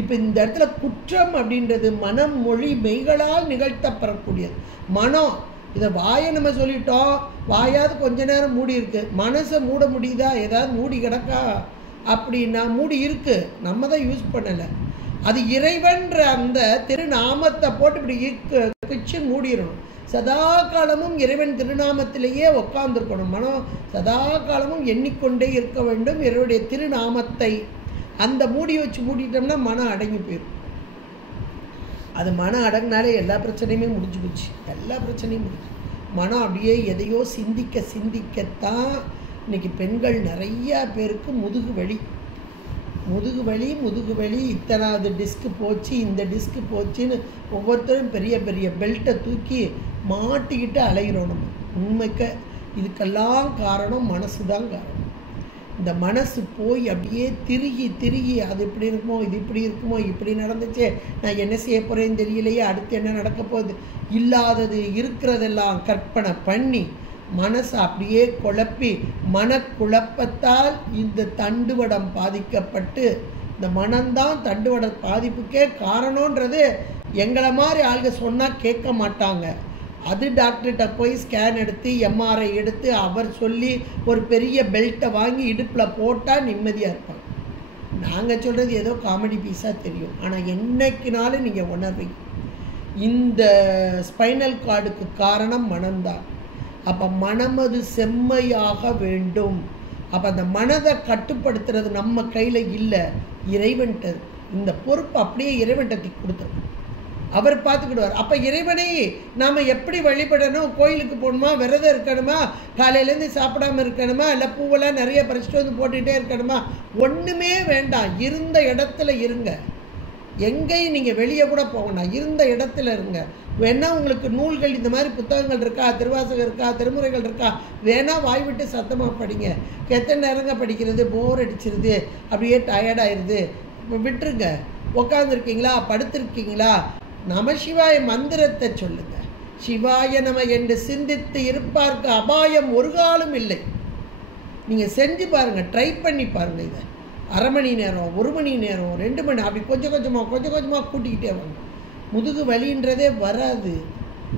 இப்போ இந்த இடத்துல குற்றம் அப்படின்றது மனம் மொழி மெய்களால் நிகழ்த்தப்படக்கூடியது. மனம், இதை வாயை நம்ம சொல்லிட்டோம், வாயாவது கொஞ்ச நேரம் மூடி இருக்கு, மனசை மூட முடியுதா? ஏதாவது மூடி கிடக்கா அப்படின்னா மூடி இருக்கு, நம்ம தான் யூஸ் பண்ணலை. அது இறைவன்ற அந்த திருநாமத்தை போட்டு இப்படி கிச்சு மூடிடணும். சதா காலமும் இறைவன் திருநாமத்திலேயே உட்கார்ந்துருக்கணும். மனம் சதா காலமும் எண்ணிக்கொண்டே இருக்க வேண்டும் இறைவனுடைய திருநாமத்தை. அந்த மூடி வச்சு மூடிட்டோம்னா மனம் அடங்கி போயிடும். அது மனம் அடங்கினாலே எல்லா பிரச்சனையுமே முடிஞ்சு போச்சு, எல்லா பிரச்சனையும் முடிஞ்சு. மனம் அப்படியே எதையோ சிந்திக்க சிந்திக்கத்தான் இன்னைக்கு பெண்கள் நிறையா பேருக்கு முதுகு வலி, இத்தனாவது டிஸ்க்கு போச்சு, இந்த டிஸ்க்கு போச்சுன்னு ஒவ்வொருத்தரும் பெரிய பெரிய பெல்ட்டை தூக்கி மாட்டிக்கிட்டு அலைகிறோம் நம்ம. உண்மைக்கு இதுக்கெல்லாம் காரணம் மனசு தான் காரணம். இந்த மனசு போய் அப்படியே திருகி அது இப்படி இருக்குமோ, இது இப்படி இருக்குமோ, இப்படி நடந்துச்சு, நான் என்ன செய்ய போகிறேன்னு தெரியலையே, அடுத்து என்ன நடக்க போகுது, இல்லாதது இருக்கிறதெல்லாம் கற்பனை பண்ணி மனசை அப்படியே குழப்பி, மனக்குழப்பத்தால் இந்த தண்டுவடம் பாதிக்கப்பட்டு, இந்த மனம்தான் தண்டுவட பாதிப்புக்கே காரணன்றது எங்களை மாதிரி ஆளுங்க சொன்னால் கேட்க மாட்டாங்க. அது டாக்டர்கிட்ட போய் ஸ்கேன் எடுத்து எம்ஆர்ஐ எடுத்து அவர் சொல்லி ஒரு பெரிய பெல்ட்டை வாங்கி இடுப்பில் போட்டால் நிம்மதியாக இருப்பாங்க. நாங்கள் சொல்கிறது ஏதோ காமெடி பீஸாக தெரியும், ஆனால் என்னைக்குனாலும் நீங்கள் உணர்வீங்க இந்த ஸ்பைனல் கார்டுக்கு காரணம் மனம்தான். அப்போ மனம் அது செம்மையாக வேண்டும். அப்போ அந்த மனதை கட்டுப்படுத்துறது நம்ம கையில் இல்லை, இறைவன்கிட்ட. இந்த பொறுப்பு அப்படியே இறைவன்கிட்ட கொடுத்துரும், அவர் பார்த்துக்கிடுவார். அப்போ இறைவனை நாம் எப்படி வழிபடணும்? கோயிலுக்கு போகணுமா, விரதம் இருக்கணுமா, காலையிலேருந்து சாப்பிடாமல் இருக்கணுமா, இல்லை பூவெல்லாம் நிறைய பறிச்சுட்டு வந்து போட்டுக்கிட்டே இருக்கணுமா? ஒன்றுமே வேண்டாம், இருந்த இடத்துல இருங்க. எங்கேயும் நீங்கள் வெளியே கூட போகணும், இருந்த இடத்துல இருங்க. வேணா உங்களுக்கு நூல்கள் இந்த மாதிரி புத்தகங்கள் இருக்கா, திருவாசகம் இருக்கா, திருமுறைகள் இருக்கா, வேணா வாய் விட்டு சத்தமாக படிங்க. எத்தனை நேரங்க படிக்கிறது, போர் அடிச்சிருது, அப்படியே டயர்டாயிருது, விட்டுருங்க. உட்காந்துருக்கீங்களா, படுத்திருக்கீங்களா, நம சிவாய மந்திரத்தை சொல்லுங்க. சிவாய நம என்று சிந்தித்து இருப்பார்க்கு அபாயம் ஒரு காலம் இல்லை. நீங்கள் செஞ்சு பாருங்கள், ட்ரை பண்ணி பாருங்கள். இதை அரை மணி நேரம், 1 மணி நேரம், 2 மணி, அப்படி கொஞ்சம் கொஞ்சமாக கூட்டிக்கிட்டே வாங்க. முதுகு வலின்றதே வராது,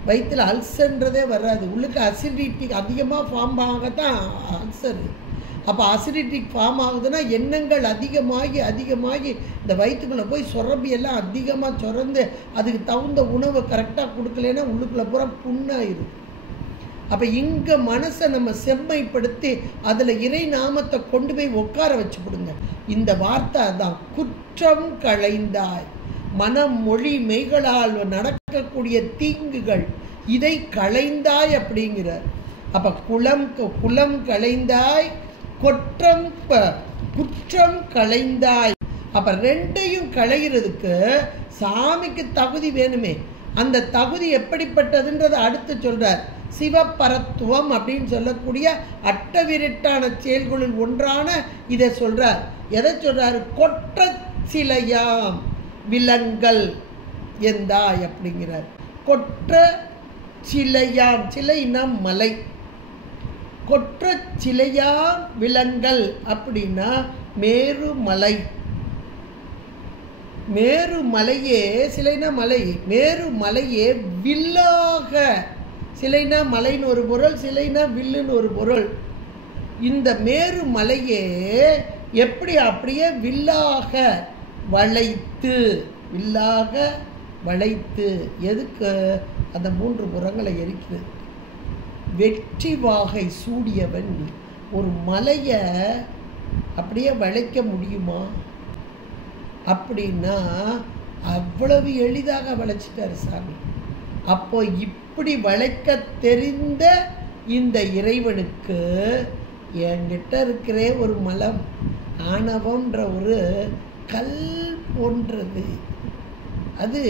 வயிற்றில் அல்சர்ன்றதே வராது. உள்ளுக்கு அசிடிட்டி அதிகமாக ஃபார்ம் ஆகத்தான் அல்சரு. அப்போ அசிடிட்டிக் ஃபார்ம் ஆகுதுன்னா எண்ணங்கள் அதிகமாகி இந்த வயிற்றுக்குள்ளே போய் சுரப்பியெல்லாம் அதிகமாக சுரந்து அதுக்கு தகுந்த உணவை கரெக்டாக கொடுக்கலன்னா உள்ளுக்குள்ளே பூரா புண்ணாயிரும். அப்போ இங்கே மனசை நம்ம செம்மைப்படுத்தி அதில் இறை நாமத்தை கொண்டு போய் உட்கார வச்சு கொடுங்க. இந்த வார்த்தை தான், குற்றம் களைந்தாய். மனம் மொழி மெய்களால் நடக்கக்கூடிய தீங்குகள் இதை களைந்தாய் அப்படிங்கிறார். அப்போ குலம் களைந்தாய், குற்றம் களைந்தாய். அப்போ ரெண்டையும் களைகிறதுக்கு சாமிக்கு தகுதி வேணுமே. அந்த தகுதி எப்படிப்பட்டதுன்றதை அடுத்து சொல்றார். சிவபரத்துவம் அப்படின்னு சொல்லக்கூடிய அட்டவிரட்டான செயல்களில் ஒன்றான இதை சொல்றார். எதை சொல்றாரு? கொற்ற சிலையாம் விலங்கல் எந்தாய் அப்படிங்கிறார். கொற்ற சிலையாம், சிலைனா மலை, கொற்ற சிலையாம் விலங்கல் அப்படின்னா மேருமலை. மேருமலையே, சிலைனா மலை, மேருமலையே வில்லாக, சிலைனா மலைன்னு ஒரு பொருள், சிலைனா வில்லுன்னு ஒரு பொருள். இந்த மேருமலையே எப்படி அப்படியே வில்லாக வளைத்து வில்லாக வளைத்து, எதுக்கு? அந்த 3 புறங்களை எரிக்கிறது. வெற்றி வாகை சூடியவன். ஒரு மலையை அப்படியே வளைக்க முடியுமா அப்படின்னா அவ்வளவு எளிதாக வளைச்சிட்டாரு சாமி. அப்போ இப்படி வளைக்க தெரிந்த இந்த இறைவனுக்கு என்கிட்ட இருக்கிற ஒரு மலம், ஆணவம்ன்ற ஒரு கல் போன்றது. அது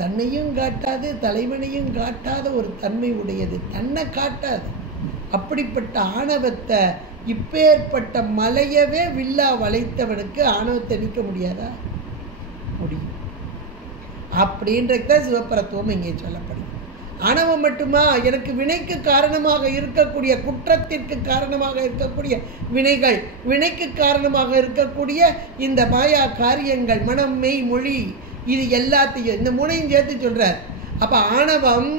தன்னையும் காட்டாது, தலைவனையும் காட்டாத ஒரு தன்மை உடையது, தன்னை காட்டாது. அப்படிப்பட்ட ஆணவத்தை, இப்பேற்பட்ட மலையவே வில்லா வளைத்தவனுக்கு ஆணவத்தை நீக்க முடியாதா? முடியும். அப்படின்றதுதான் சிவபரத்துவம் இங்கே சொல்லப்படுது. ஆணவம் மட்டுமா? எனக்கு வினைக்கு காரணமாக இருக்கக்கூடிய, குற்றத்திற்கு காரணமாக இருக்கக்கூடிய வினைகள், வினைக்கு காரணமாக இருக்கக்கூடிய இந்த மாயா காரியங்கள், மனம், மெய், மொழி, இது எல்லாத்தையும் இந்த 3ஐயும் சேர்த்து சொல்றார். அப்ப ஆணவம்,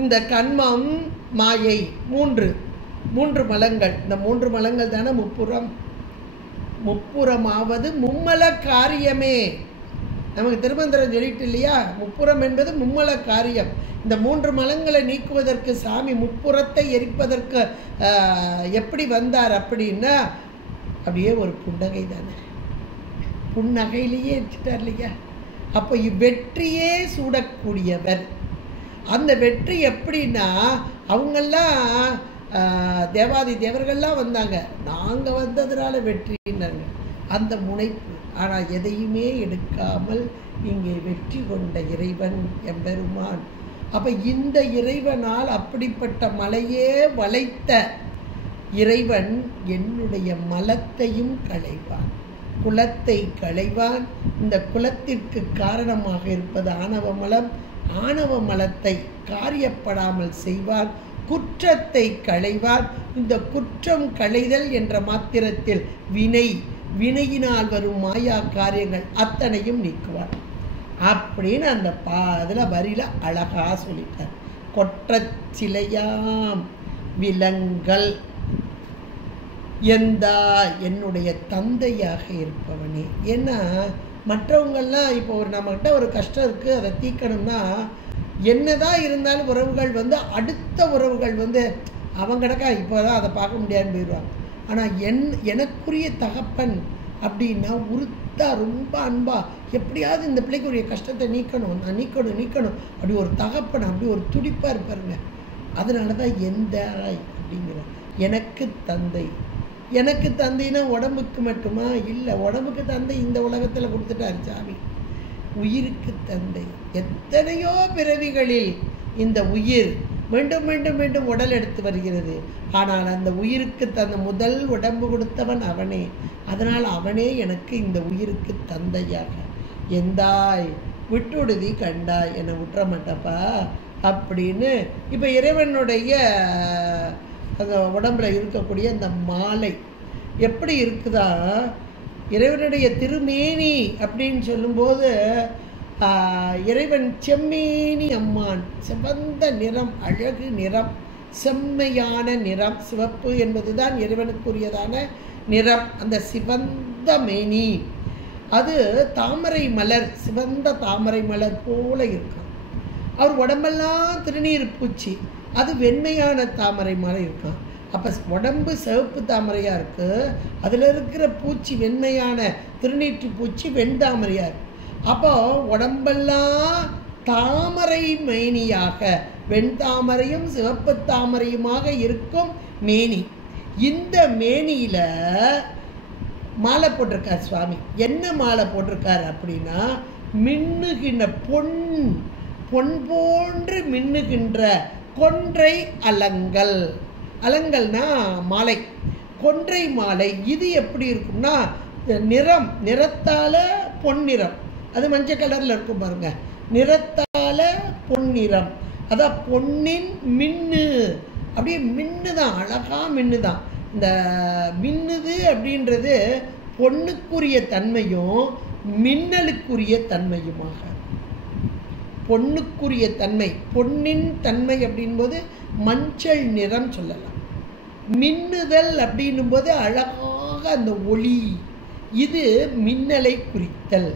இந்த கண்மம், மாயை, 3 மலங்கள். இந்த 3 மலங்கள் தானே முப்புறம். முப்புறமாவது மும்மல காரியமே. நமக்கு திருமந்திரம் சொல்லிட்டு இல்லையா, முப்புறம் என்பது மும்மல காரியம். இந்த 3 மலங்களை நீக்குவதற்கு சாமி முப்புறத்தை எரிப்பதற்கு எப்படி வந்தார் அப்படின்னா, அப்படியே ஒரு புன்னகை தானே, புன்னகையிலேயே எரிச்சிட்டார் இல்லையா. அப்போ வெற்றியே சூடக்கூடியவர். அந்த வெற்றி எப்படின்னா, அவங்கெல்லாம் தேவாதி தேவர்கள்லாம் வந்தாங்க, நாங்கள் வந்ததுனால வெற்றின்னாங்க, அந்த முனைப்பு. ஆனால் எதையுமே எடுக்காமல் இங்கே வெற்றி கொண்ட இறைவன் எம்பெருமான். அப்போ இந்த இறைவனால், அப்படிப்பட்ட மலையே வளைத்த இறைவன் என்னுடைய மலத்தையும் களைவான், குலத்தை களைவான். இந்த குலத்திற்கு காரணமாக இருப்பது ஆணவ மலம். ஆணவ மலத்தை காரியப்படாமல் செய்வான், குற்றத்தை களைவான். இந்த குற்றம் களைதல் என்ற மாத்திரத்தில் வினையினால் வரும் மாயா காரியங்கள் அத்தனையும் நீக்குவார் அப்படின்னு அந்த அதில் வரியில அழகா சொல்லிட்டார். கொற்றச் சிலையாம் விலங்கல் எந்தா, என்னுடைய தந்தையாக இருப்பவனே. ஏன்னா மற்றவங்கள்லாம் இப்போ நம்மகிட்ட ஒரு கஷ்டம் இருக்குது, அதை தீர்க்கணும்னா என்னதான் இருந்தாலும் உறவுகள் அடுத்த உறவுகள் அவங்கடக்கா இப்போதான் அதை பார்க்க முடியாதுன்னு போயிடுவாங்க. ஆனால் எனக்குரிய தகப்பன் அப்படின்னா உறுத்தா, ரொம்ப அன்பா, எப்படியாவது இந்த பிள்ளைக்குரிய கஷ்டத்தை நீக்கணும், நான் நீக்கணும் அப்படி ஒரு தகப்பன், அப்படி ஒரு துடிப்பாக இருப்பாருங்க. அதனால தான் எந்த அப்படிங்கிற எனக்கு தந்தை. எனக்கு தந்தைன்னா உடம்புக்கு மட்டுமா? இல்லை, உடம்புக்கு தந்தை இந்த உலகத்தில் கொடுத்துட்டாரு சாமி. உயிருக்கு தந்தை. எத்தனையோ பிறவிகளில் இந்த உயிர் மீண்டும் மீண்டும் மீண்டும் உடல் எடுத்து வருகிறது. ஆனால் அந்த உயிருக்கு தந்த முதல் உடம்பு கொடுத்தவன் அவனே. அதனால் அவனே எனக்கு இந்த உயிருக்கு தந்தையாக. எந்தாய் விட்டுடுதி கண்டாய், என்னை விட்டுற மாட்டப்பா அப்படின்னு. இப்போ இறைவனுடைய அந்த உடம்புல இருக்கக்கூடிய அந்த மாலை எப்படி இருக்குதா, இறைவனுடைய திருமேனி அப்படின்னு சொல்லும்போது இறைவன் செம்மேனி அம்மான், சிவந்த நிறம், அழகு நிறம், செம்மையான நிறம். சிவப்பு என்பதுதான் இறைவனுக்குரியதான நிறம். அந்த சிவந்த மேனி அது தாமரை மலர், சிவந்த தாமரை மலர் போல இருக்கும். அவர் உடம்பெல்லாம் திருநீர் பூச்சி, அது வெண்மையான தாமரை மாதிரி இருக்கும். அப்போ உடம்பு சிவப்பு தாமரையாக இருக்குது, அதில் இருக்கிற பூச்சி வெண்மையான திருநீற்று பூச்சி வெண்தாமரையாக இருக்கு. அப்போ உடம்பெல்லாம் தாமரை மேனியாக, வெண்தாமரையும் சிவப்பு தாமரையுமாக இருக்கும் மேனி. இந்த மேனியில் மாலை போட்டிருக்கார் சுவாமி. என்ன மாலை போட்டிருக்கார் அப்படின்னா, மின்னுகின்ற பொன் போன்று மின்னுகின்ற கொன்றை அலங்கல். அலங்கல்னா மாலை, கொன்றை மாலை. இது எப்படி இருக்கும்னா நிறத்தால பொன்னிறம், அது மஞ்சள் கலரில் இருக்கும் பாருங்க, நிறத்தால பொன்னிறம். அதான் பொன்னின் மின்னு, அப்படியே மின்னுதான், அழகா மின்னுதான். இந்த மின்னுது அப்படின்றது பொண்ணுக்குரிய தன்மையும் மின்னலுக்குரிய தன்மையுமாக. பொண்ணுக்குரிய தன்மை, பொன்னின் தன்மை அப்படின்போது மஞ்சள் நிறம் சொல்லலாம். மின்னுதல் அப்படின்னும் போது அழகாக அந்த ஒளி, இது மின்னலை குறித்தல்.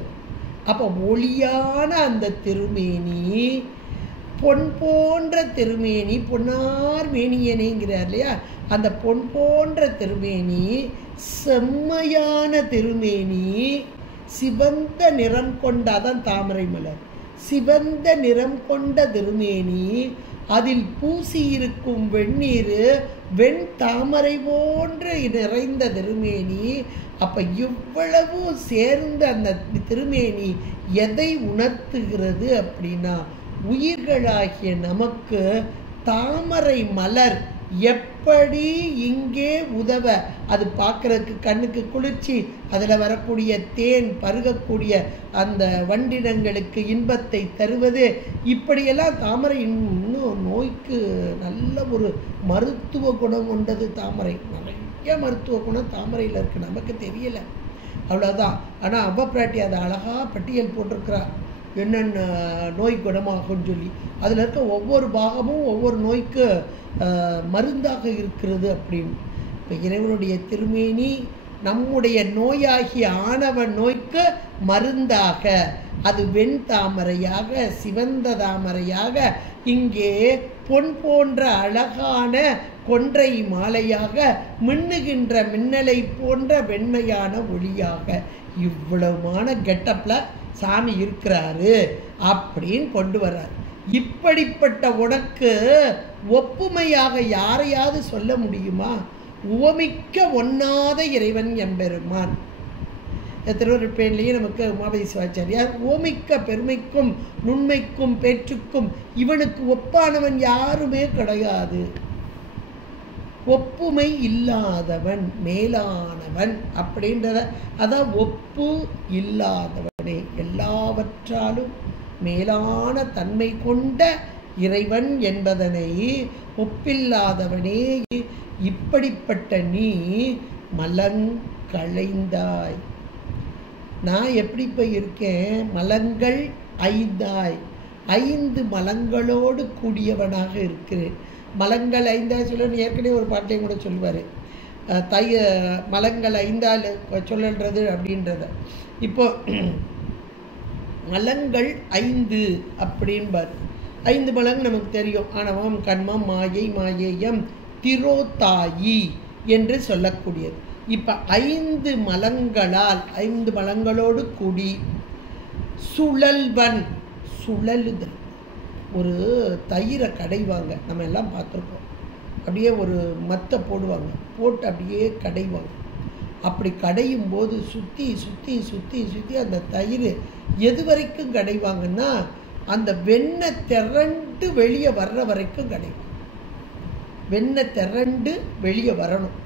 அப்போ ஒளியான அந்த திருமேனி, பொன் போன்ற திருமேனி, பொன்னார் மேனியனேங்கிறார் இல்லையா, அந்த பொன் போன்ற திருமேனி, செம்மையான திருமேனி, சிவந்த நிறம் கொண்ட, அதான் தாமரை மலர், சிவந்த நிறம் கொண்ட திருமேனி, அதில் பூசியிருக்கும் வெந்நீர் வெண் தாமரை போன்று நிறைந்த திருமேனி. அப்போ இவ்வளவு சேர்ந்த அந்த திருமேனி எதை உணர்த்துகிறது அப்படின்னா, உயிர்களாகிய நமக்கு தாமரை மலர் எப்படி இங்கே உதவ, அது பார்க்கறதுக்கு கண்ணுக்கு குளிர்ச்சி, அதில் வரக்கூடிய தேன் பருகக்கூடிய அந்த வண்டினங்களுக்கு இன்பத்தை தருவது, இப்படியெல்லாம் தாமரை இன்னும் நோய்க்கு நல்ல ஒரு மருத்துவ குணம் கொண்டது. தாமரை நிறைய மருத்துவ குணம் தாமரையில் இருக்குது, நமக்கு தெரியல, அவ்வளோதான். ஆனால் அவ்வ பிராட்டி அதை அழகாக பட்டியல் போட்டிருக்கிறா, என்னென்ன நோய் குணமாகும்னு சொல்லி. அதில் இருக்க ஒவ்வொரு பாகமும் ஒவ்வொரு நோய்க்கு மருந்தாக இருக்கிறது அப்படின்னு. இப்போ இறைவனுடைய திருமேனி நம்முடைய நோயாகிய ஆணவ நோய்க்கு மருந்தாக, அது வெண் தாமரையாக, சிவந்த தாமரையாக, இங்கே பொன் போன்ற அழகான கொன்றை மாலையாக, மின்னுகின்ற மின்னலை போன்ற வெண்மையான ஒளியாக, இவ்வளவுமான கெட்டப்பில் சாமி இருக்கிறாரு அப்படின்னு கொண்டு வர்றார். இப்படிப்பட்ட உனக்கு ஒப்புமையாக யாரையாவது சொல்ல முடியுமா? உவமிக்க ஒண்ணாத இறைவன் எம்பெருமான். திருவருட்பேணிலேயே நமக்கு உமாபதி சிவாச்சாரியார் ஓமிக்க பெருமைக்கும் நுண்மைக்கும் பேற்றுக்கும் இவனுக்கு ஒப்பானவன் யாருமே கிடையாது, ஒப்புமை இல்லாதவன், மேலானவன் அப்படின்றத, அதான் ஒப்பு இல்லாதவனே, எல்லாவற்றாலும் மேலான தன்மை கொண்ட இறைவன் என்பதனை ஒப்பில்லாதவனே. இப்படிப்பட்ட நீ மலங்களைந்தாய். நான் எப்படி போய் இருக்கேன்? மலங்கள் ஐந்தாய், 5 மலங்களோடு கூடியவனாக இருக்கிறேன். மலங்கள் ஐந்தாய் சொல்ல ஏற்கனவே ஒரு பாட்டையும் கூட சொல்லுவார், மலங்கள் ஐந்தால் சொல்லுன்றது அப்படின்றத. இப்போ மலங்கள் 5 அப்படின்பார். 5 மலங்கள் நமக்கு தெரியும், ஆணவம், கண்மம், மாயை, மாயேயம், திரோதாயி என்று சொல்லக்கூடியது. இப்போ 5 மலங்களால், 5 மலங்களோடு கூடி சுழல்வன், சுழலுதல். ஒரு தயிரை கடைவாங்க, நம்ம எல்லாம் பார்த்துருக்கோம், அப்படியே ஒரு மத்தை போடுவாங்க, போட்டு அப்படியே கடைவாங்க. அப்படி கடையும் போது சுற்றி சுற்றி சுற்றி சுற்றி அந்த தயிர் எது வரைக்கும் கடைவாங்கன்னா, அந்த வெண்ணெய் திரண்டு வெளியே வர்ற வரைக்கும் கடைவாங்க. வெண்ணெய் திரண்டு வெளியே வரணும்,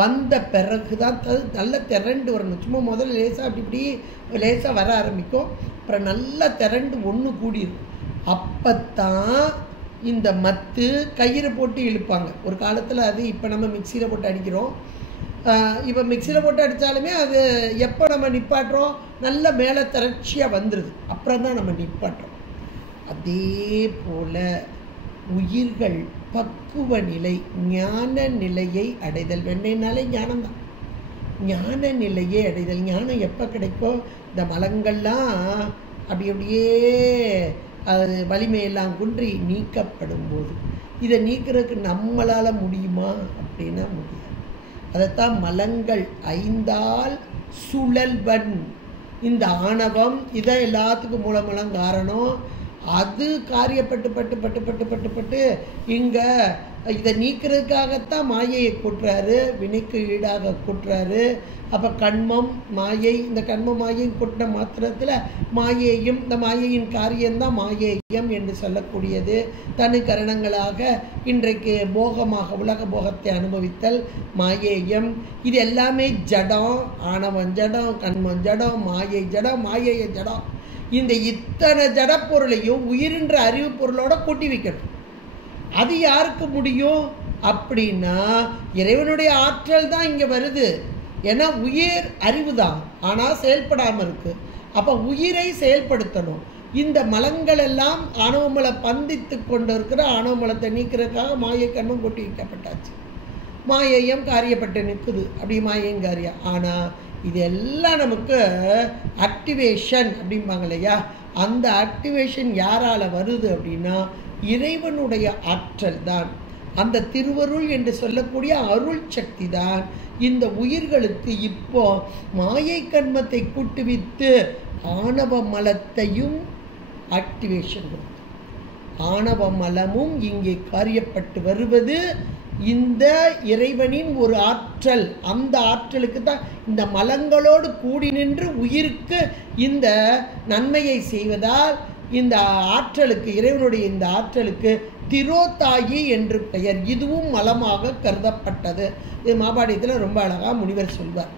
வந்த பிறகு தான் நல்லா திரண்டு வரணும். சும்மா முதல்ல லேசாக அப்படி இப்படி லேசாக வர ஆரம்பிக்கும், அப்புறம் நல்லா திரண்டு ஒன்று கூடிடும். அப்போத்தான் இந்த மத்து கயிறு போட்டு இழுப்பாங்க. ஒரு காலத்தில் அது, இப்போ நம்ம மிக்சியில் போட்டு அடிக்கிறோம். இப்போ மிக்சியில் போட்டு அடித்தாலுமே அது எப்போ நம்ம நிப்பாட்டுறோம், நல்ல மேலே திரட்சியாக வந்துடுது, அப்புறம் தான் நம்ம நிப்பாட்டுறோம். அதே போல் உயிர்கள் பக்குவ நிலை, ஞான நிலையை அடைதல். வெண்ணெய்னாலே ஞானம்தான், ஞான நிலையை அடைதல். ஞானம் எப்போ கிடைக்கும்? இந்த மலங்கள்லாம் அப்படி அப்படியே அது வலிமையெல்லாம் குன்றி நீக்கப்படும் போது. இதை நீக்கிறதுக்கு நம்மளால் முடியுமா அப்படின்னா முடியாது. அதைத்தான் மலங்கள் ஐந்தால் சுழல்வன். இந்த ஆணவம் இதை எல்லாத்துக்கும் மூலமலம் காரணம், அது காரியப்பட்டு பட்டு பட்டு பட்டு பட்டு பட்டு இங்கே இதை நீக்கிறதுக்காகத்தான் மாயையை கூட்டுறாரு, வினைக்கு ஈடாக கூட்டுறாரு. அப்போ கண்மம் மாயை, இந்த கண்ம மாயையும் கூட்டின மாத்திரத்தில் மாயையும், இந்த மாயையின் காரியம்தான் மாயேயம் என்று சொல்லக்கூடியது. தனுக்கரணங்களாக இன்றைக்கு போகமாக உலக போகத்தை அனுபவித்தல் மாயேயம். இது எல்லாமே ஜடம், ஆணவம் ஜடம், கண்மம் ஜடம், மாயை ஜடம், மாயைய ஜடம். இந்த இத்தனை ஜடப்பொருளையும் உயிரின்ற அறிவு பொருளோட கூட்டி வைக்கணும். அது யாருக்கு முடியும் அப்படின்னா, இறைவனுடைய ஆற்றல் தான் இங்கே வருது. ஏன்னா உயிர் அறிவு தான், ஆனால் செயல்படாமல் இருக்கு. அப்போ உயிரை செயல்படுத்தணும். இந்த மலங்கள் எல்லாம் ஆணவமலை பந்தித்து கொண்டு இருக்கிற ஆணவமலத்தை நீக்கிறதுக்காக மாயை கண்மம் கொட்டி வைக்கப்பட்டாச்சு. மாயையும் காரியப்பட்டு நிற்குது, அப்படி மாயையும் காரியம். ஆனால் இதெல்லாம் நமக்கு ஆக்டிவேஷன் அப்படிம்பாங்க இல்லையா, அந்த ஆக்டிவேஷன் யாரால் வருது அப்படின்னா இறைவனுடைய ஆற்றல் தான். அந்த திருவருள் என்று சொல்லக்கூடிய அருள் சக்தி தான் இந்த உயிர்களுக்கு இப்போ மாயை கர்மத்தை கூட்டுவித்து ஆணவ மலத்தையும் ஆக்டிவேஷன் கொடுக்கும். ஆணவ மலமும் இங்கே காரியப்பட்டு வருவது இந்த இறைவனின் ஒரு ஆற்றல். அந்த ஆற்றலுக்கு தான் இந்த மலங்களோடு கூடி நின்று உயிருக்கு இந்த நன்மையை செய்வதால் இந்த ஆற்றலுக்கு, இறைவனுடைய இந்த ஆற்றலுக்கு திரோதாயி என்று பெயர். இதுவும் மலமாக கருதப்பட்டது. இது மாபாடியத்தில் ரொம்ப அழகாக முனிவர் சொல்வார்.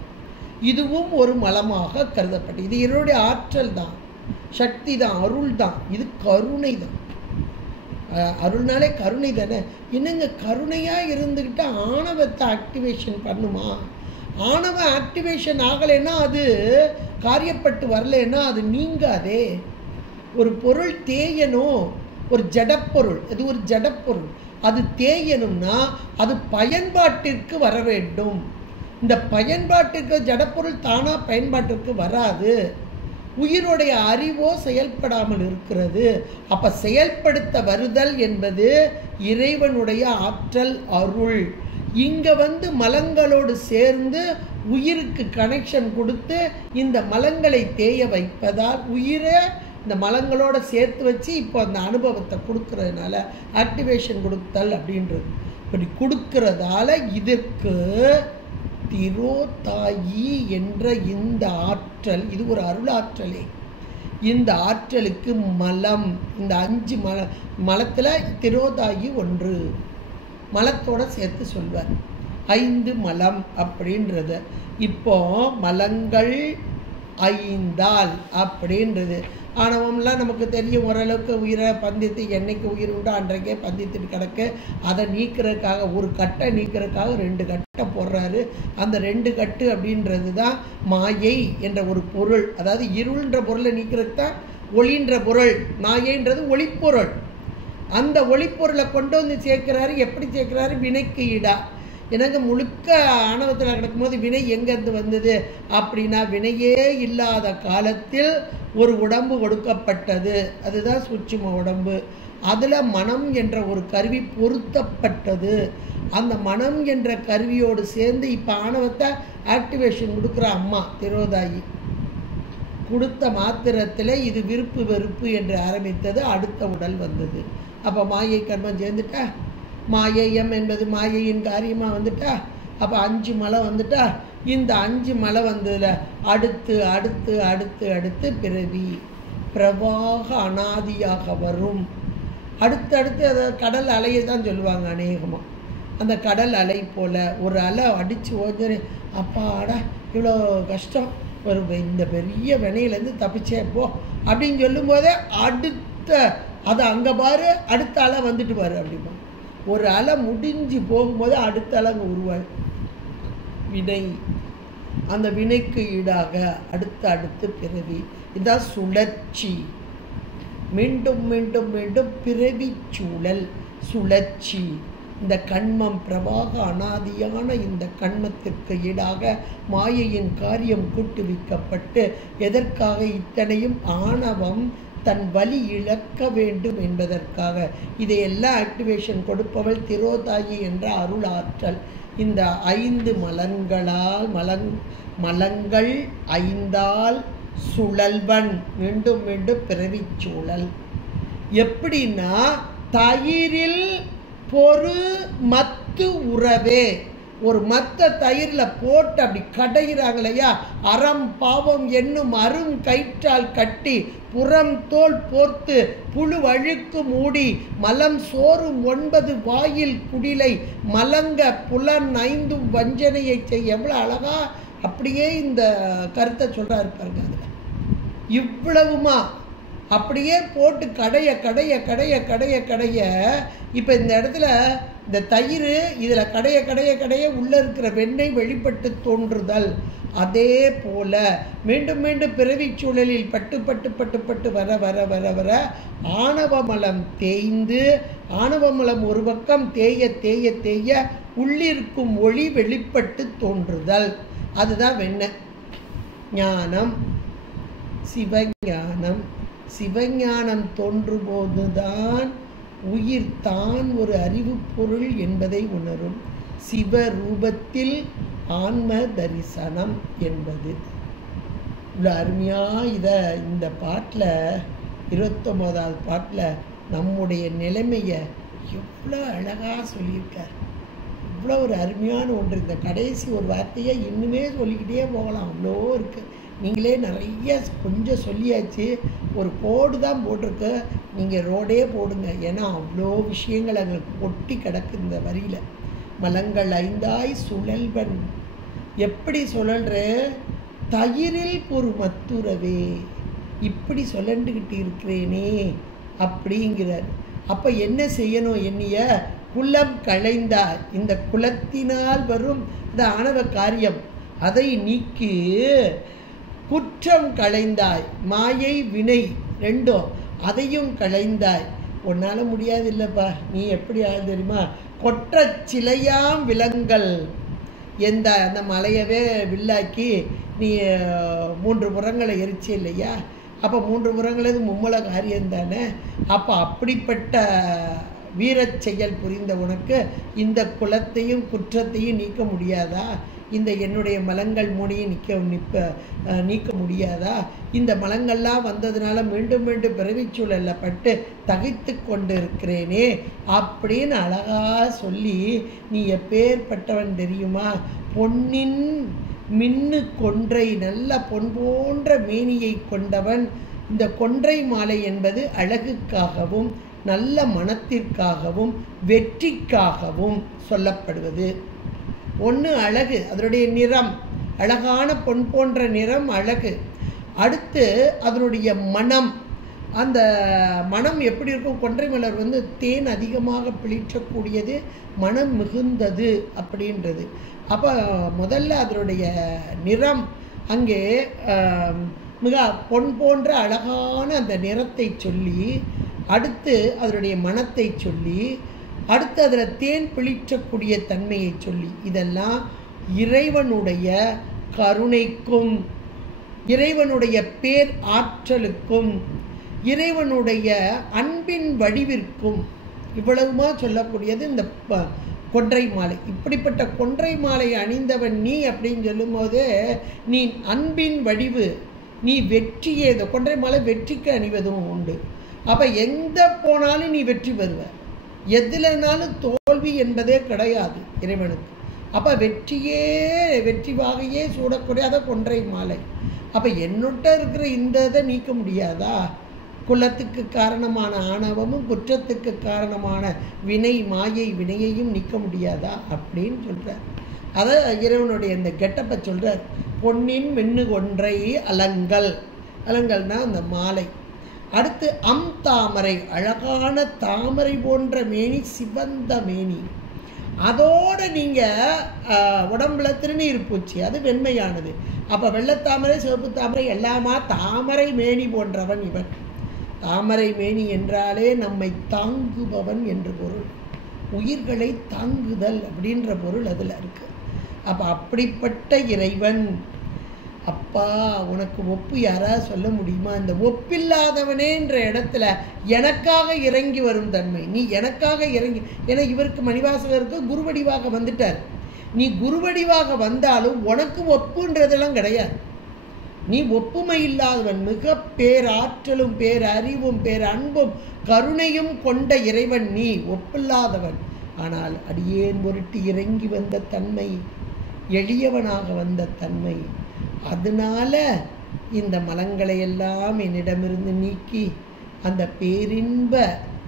இதுவும் ஒரு மலமாக கருதப்பட்டது. இது இறைவனுடைய ஆற்றல் தான், சக்தி தான், அருள் தான். இது கருணை தான். அருள்னாலே கருணை தானே. என்னங்க கருணையாக இருந்துக்கிட்டு ஆணவத்தை ஆக்டிவேஷன் பண்ணுமா? ஆணவ ஆக்டிவேஷன் ஆகலைன்னா, அது காரியப்பட்டு வரலைன்னா அது நீங்காதே. ஒரு பொருள் தேயணும், ஒரு ஜடப்பொருள், அது ஒரு ஜடப்பொருள், அது தேயணும்னா அது பயன்பாட்டிற்கு வர வேண்டும். இந்த பயன்பாட்டிற்கு ஜடப்பொருள் தானாக பயன்பாட்டிற்கு வராது. உயிருடைய அறிவோ செயல்படாமல் இருக்கிறது. அப்போ செயல்படுத்த வருதல் என்பது இறைவனுடைய ஆற்றல், அருள். இங்கே மலங்களோடு சேர்ந்து உயிருக்கு கனெக்ஷன் கொடுத்து இந்த மலங்களை தேய வைப்பதால் உயிரை இந்த மலங்களோட சேர்த்து வச்சு இப்போ அந்த அனுபவத்தை கொடுக்கறதுனால ஆக்டிவேஷன் கொடுத்தல் அப்படின்றது. இப்படி கொடுக்கறதால இதற்கு திரோதாயி என்ற இந்த ஆற்றல், இது ஒரு அருளாற்றலே. இந்த ஆற்றலுக்கு மலம், இந்த 5 மலத்தில் திரோதாயி ஒன்று, மலத்தோட சேர்த்து சொல்வார் 5 மலம் அப்படின்றது. இப்போ மலங்கள் 5ஆல் அப்படின்றது. ஆணவம்லாம் நமக்கு தெரியும் ஓரளவுக்கு. உயிரை பந்தித்து என்னைக்கு உயிர் உண்டோ அன்றைக்கே பந்தித்துட்டு கிடக்கு. அதை நீக்கிறதுக்காக, ஒரு கட்டை நீக்கிறதுக்காக 2 கட்டை போடுறாரு. அந்த 2 கட்டு அப்படின்றது தான் மாயை என்ற ஒரு பொருள். அதாவது இருள்ன்ற பொருளை நீக்கிறதுக்கு தான் ஒளின்ற பொருள். மாயைன்றது ஒளிப்பொருள். அந்த ஒளிப்பொருளை கொண்டு வந்து சேர்க்கிறாரு. எப்படி சேர்க்கிறாரு? வினைக்கு ஈடா. எனக்கு முழுக்க ஆணவத்தில் கிடக்கும்போது வினை எங்கேருந்து வந்தது அப்படின்னா, வினையே இல்லாத காலத்தில் ஒரு உடம்பு கொடுக்கப்பட்டது. அதுதான் சூட்சும உடம்பு. அதில் மனம் என்ற ஒரு கருவி பொருத்தப்பட்டது. அந்த மனம் என்ற கருவியோடு சேர்ந்து இப்போ ஆணவத்தை ஆக்டிவேஷன் கொடுக்குற அம்மா திரோதாயி கொடுத்த மாத்திரத்தில் இது விருப்பு வெறுப்பு என்று ஆரம்பித்தது. அடுத்த உடல் வந்தது. அப்போ மாயை கர்மம் சேர்ந்துட்டா, மாயையம் என்பது மாயையின் காரியமாக வந்துட்டா. அப்போ 5 மலை வந்துட்டா. இந்த 5 மலை வந்ததில் அடுத்து அடுத்து அடுத்து அடுத்து பிறவி பிரவாக அனாதியாக வரும். அடுத்தடுத்து அதை கடல் அலையை தான் சொல்லுவாங்க அநேகமாக. அந்த கடல் அலை போல் ஒரு அலை அடித்து ஓஞ்சு, அப்பாடா இவ்வளோ கஷ்டம், ஒரு இந்த பெரிய வினையிலேருந்து தப்பிச்சே போ அப்படின்னு சொல்லும்போதே அடுத்த அதை அங்கே பாரு, அடுத்த அலை வந்துட்டு பாரு அப்படிமா. ஒரு அலை முடிஞ்சு போகும்போது அடுத்த அலை அங்கே உருவாய் வினை. அந்த வினைக்கு ஈடாக அடுத்து அடுத்து பிறவி. இதான் சுழற்சி. மீண்டும் மீண்டும் மீண்டும் பிறவி சூழல், சுழற்சி. இந்த கண்மம் பிரவாக அனாதியான இந்த கண்மத்திற்கு ஈடாக மாயையின் காரியம் கூட்டுவிக்கப்பட்டு எதற்காக இத்தனையும் ஆணவம் தன் வலி இழக்க வேண்டும் என்பதற்காக இதையெல்லாம் ஆக்டிவேஷன் கொடுப்பவள் திரோதாயி என்ற அருள் ஆற்றல். இந்த 5 மலங்களால் மலங்கள் 5ஆல் சுழல்வன், மீண்டும் மீண்டும் பிறவி சூழல். எப்படின்னா தயிரில் பொறு மத்து உறவே. ஒரு மத்த தயிரில் போட்டு அப்படி கடைகிறாங்க இல்லையா, அறம் பாவம் என்னும் அரும் கயிற்றால் கட்டி புறம் தோல் போர்த்து புழு அழுக்கு மூடி மலம் சோறும் 9 வாயில் குடிலை மலங்க புலன் 5 வஞ்சனையை செய்ய. எவ்வளோ அழகா அப்படியே இந்த கருத்தை சொல்கிறாரு பாருங்க. அதில் இவ்வளவுமா அப்படியே போட்டு கடைய கடைய கடைய கடைய கடைய. இப்போ இந்த இடத்துல இந்த தயிர் இதில் கடைய கடைய கடைய உள்ளே இருக்கிற வெண்ணெய் வெளிப்பட்டு தோன்றுதல். அதே போல மீண்டும் மீண்டும் பிறவி சூழலில் பட்டு பட்டு பட்டு பட்டு வர வர வர வர ஆணவமலம் தேய்ந்து, ஆணவமலம் ஒரு பக்கம் தேய தேய தேய உள்ளிருக்கும் ஒளி வெளிப்பட்டு தோன்றுதல். அதுதான் வெண்ணெய். ஞானம், சிவஞானம். சிவஞானம் தோன்றும்போதுதான் உயிர் தான் ஒரு அறிவு பொருள் என்பதை உணரும். சிவரூபத்தில் ஆன்ம தரிசனம் என்பது. இவ்வளோ அருமையாக இந்த பாட்டில் 29வது பாட்டில் நம்முடைய நிலைமையை எவ்வளோ அழகாக சொல்லியிருக்கார். இவ்வளோ ஒரு அருமையான ஒன்று. இந்த கடைசி ஒரு வார்த்தையை இன்னுமே சொல்லிக்கிட்டே போகலாம், அவ்வளோ இருக்குது. நீங்களே நிறைய கொஞ்சம் சொல்லியாச்சு. ஒரு கோடு தான் போட்டிருக்கு, நீங்கள் ரோடே போடுங்க. ஏன்னா அவ்வளோ விஷயங்கள் எங்களுக்கு கொட்டி கிடக்கு இந்த வரியில். மலங்கள் ஐந்தாய் சுழல்வன், எப்படி சுழல்ற? தயிரில் ஒரு மத்துரவே, இப்படி சுழண்டுக்கிட்டு இருக்கிறேனே அப்படிங்கிறார். அப்போ என்ன செய்யணும்? என்னைய குலம் களைந்தாய், இந்த குலத்தினால் வரும் இந்த ஆணவ காரியம் அதை நீக்கி. குற்றம் களைந்தாய், மாயை வினை ரெண்டும் அதையும் களைந்தாய். உன்னால் முடியாது இல்லைப்பா, நீ எப்படி ஆள் தெரியுமா? கொற்ற சிலையாம் விலங்கல், அந்த மலையவே வில்லாக்கி நீ 3 புறங்களை எரிச்சி இல்லையா? அப்போ 3 புறங்களது மும்மல காரியம் தானே. அப்போ அப்படிப்பட்ட வீரச் செயல் புரிந்த உனக்கு இந்த குலத்தையும் குற்றத்தையும் நீக்க முடியாதா? இந்த என்னுடைய மலங்கள் மூணையும் நீக்க முடியாதா? இந்த மலங்கள்லாம் வந்ததுனால மீண்டும் மீண்டும் பிறவிச்சூழலில் பட்டு தகைத்து கொண்டு இருக்கிறேனே அப்படின்னு அழகாக சொல்லி, நீ எப்பேற்பட்டவன் தெரியுமா? பொன்னின் மின்னு கொன்றை, நல்ல பொன் போன்ற மேனியை கொண்டவன். இந்த கொன்றை மாலை என்பது அழகுக்காகவும் நல்ல மனத்திற்காகவும் வெற்றிக்காகவும் சொல்லப்படுவது. ஒன்று அழகு, அதனுடைய நிறம், அழகான பொன் போன்ற நிறம் அழகு. அடுத்து அதனுடைய மனம், அந்த மனம் எப்படி இருக்கும்? கொன்றை மலர் தேன் அதிகமாக பிழிற்றக்கூடியது, மனம் மிகுந்தது அப்படின்றது. அப்போ முதல்ல அதனுடைய நிறம் அங்கே மிக பொன் போன்ற அழகான அந்த நிறத்தை சொல்லி, அடுத்து அதனுடைய மனத்தை சொல்லி, அடுத்து அதில் தேன் பிழிற்றக்கூடிய தன்மையை சொல்லி, இதெல்லாம் இறைவனுடைய கருணைக்கும் இறைவனுடைய பேர் ஆற்றலுக்கும் இறைவனுடைய அன்பின் வடிவிற்கும் இவ்வளவுமா சொல்லக்கூடியது இந்த கொன்றை மாலை. இப்படிப்பட்ட கொன்றை மாலை அணிந்தவன் நீ அப்படின்னு சொல்லும்போது, நீ அன்பின் வடிவு, நீ வெற்றியே. இந்த கொன்றை மாலை வெற்றிக்கு அணிவதும் உண்டு. அப்போ எந்த போனாலும் நீ வெற்றி பெறுவ, எதுலனாலும் தோல்வி என்பதே கிடையாது இறைவனுக்கு. அப்போ வெற்றி வாகையே சூடக்கூடிய அதை கொன்றை மாலை. அப்போ என்னொட்ட இருக்கிற இந்த இதை நீக்க முடியாதா? குலத்துக்கு காரணமான ஆணவமும் குற்றத்துக்கு காரணமான வினை மாயை வினையையும் நீக்க முடியாதா அப்படின்னு சொல்கிறார். அதை இறைவனுடைய இந்த கெட்டப்பை சொல்கிறார். பொன்னின் மின்னு கொன்றை அலங்கல், அலங்கல்னா அந்த மாலை. அடுத்து தாமரை, அழகான தாமரை போன்ற மேனி, சிவந்த மேனி. அதோடு நீங்கள் உடம்புல திருநீர் பூச்சி, அது வெண்மையானது. அப்போ வெள்ளத்தாமரை சிவப்பு தாமரை எல்லாமா தாமரை மேனி போன்றவன் இவன். தாமரை மேனி என்றாலே நம்மை தாங்குபவன் என்று பொருள், உயிர்களை தாங்குதல் அப்படின்ற பொருள் அதில் இருக்கு. அப்போ அப்படிப்பட்ட இறைவன், அப்பா உனக்கு ஒப்பு யாராவது சொல்ல முடியுமா? இந்த ஒப்பில்லாதவனேன்ற இடத்துல எனக்காக இறங்கி வரும் தன்மை, நீ எனக்காக இறங்கி. ஏன்னா இவருக்கு மணிவாசகருக்கு குருவடிவாக வந்துட்டார். நீ குருவடிவாக வந்தாலும் உனக்கு ஒப்புன்றதெல்லாம் கிடையாது. நீ ஒப்புமை இல்லாதவன், மிக பேராற்றலும் பேரறிவும் பேரன்பும் கருணையும் கொண்ட இறைவன் நீ, ஒப்பில்லாதவன். ஆனால் அடியேன் பொருட்டு இறங்கி வந்த தன்மை, எளியவனாக வந்த தன்மை, அதனால இந்த மலங்களை எல்லாம் என்னிடமிருந்து நீக்கி அந்த பேரின்ப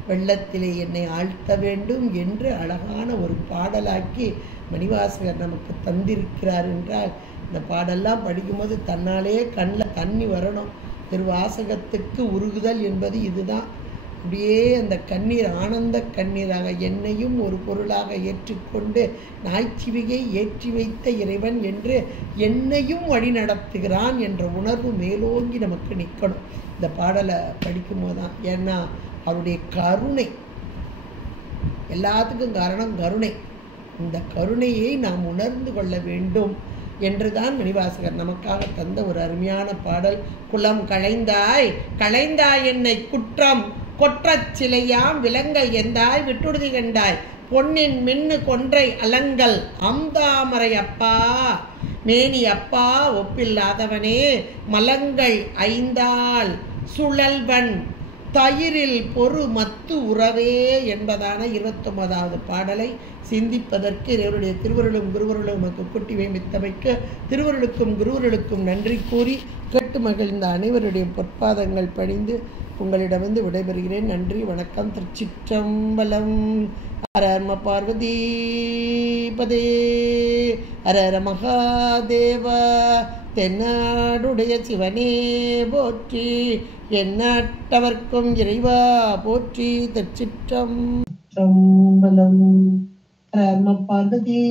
வெள்ளத்திலே என்னை ஆழ்த்த வேண்டும் என்று அழகான ஒரு பாடலாக்கி மணிவாசகர் நமக்கு தந்திருக்கிறார் என்றால், இந்த பாடெல்லாம் படிக்கும்போது தன்னாலே கண்ணில் தண்ணி வரணும். திருவாசகத்துக்கு உருகுதல் என்பது இதுதான். அப்படியே அந்த கண்ணீர் ஆனந்த கண்ணீராக என்னையும் ஒரு பொருளாக ஏற்றுக்கொண்டு நாய்ச்சிவிகை ஏற்றி வைத்த இறைவன் என்று என்னையும் வழி நடத்துகிறான் என்ற உணர்வு மேலோங்கி நமக்கு நிற்கணும் இந்த பாடலை படிக்கும்போது தான். ஏன்னா அவருடைய கருணை, எல்லாத்துக்கும் காரணம் கருணை. இந்த கருணையை நாம் உணர்ந்து கொள்ள வேண்டும். என்றுதான் மணிவாசகர் நமக்காக தந்த ஒரு அருமையான பாடல். குலம் களைந்தாய் களைந்தாய் என்னை குற்றம் கொற்றச் சிலையாம் விலங்கல் எந்தாய் விட்டுடுதி கண்டாய் பொன்னின் மின்னு கொன்றை அலங்கல் அம்தாமரை அப்பா மேனி அப்பா ஒப்பில்லாதவனே மலங்கள் ஐந்தாள் சுழல்வன் தயிரில் பொறு மத்து உறவே என்பதான 29வது பாடலை சிந்திப்பதற்கு இவருடைய திருவருளும் குருவருளும் நமக்கு குட்டி வைமித்தமைக்கு திருவருளுக்கும் குருவருளுக்கும் நன்றி கூறி கேட்டு மகிழ்ந்த அனைவருடைய பொற்பாதங்கள் பணிந்து உங்களிடமிருந்து விடைபெறுகிறேன். நன்றி, வணக்கம். திருச்சிற்றம்பலம். ஹர ஹர பார்வதி பதே ஹர ஹர மகாதேவ. தென்னாடுடைய சிவனே போற்றி, எந்நாட்டவர்க்கும் இறைவா போற்றி. திருச்சிற்றம்பலம். ஹர பார்வதி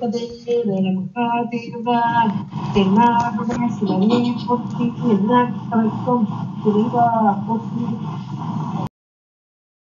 பதே ஹர மகாதேவா. தென்னாடுடைய சிவனே போற்றி, எந்நாட்டவர்க்கும் இறைவா போற்றி.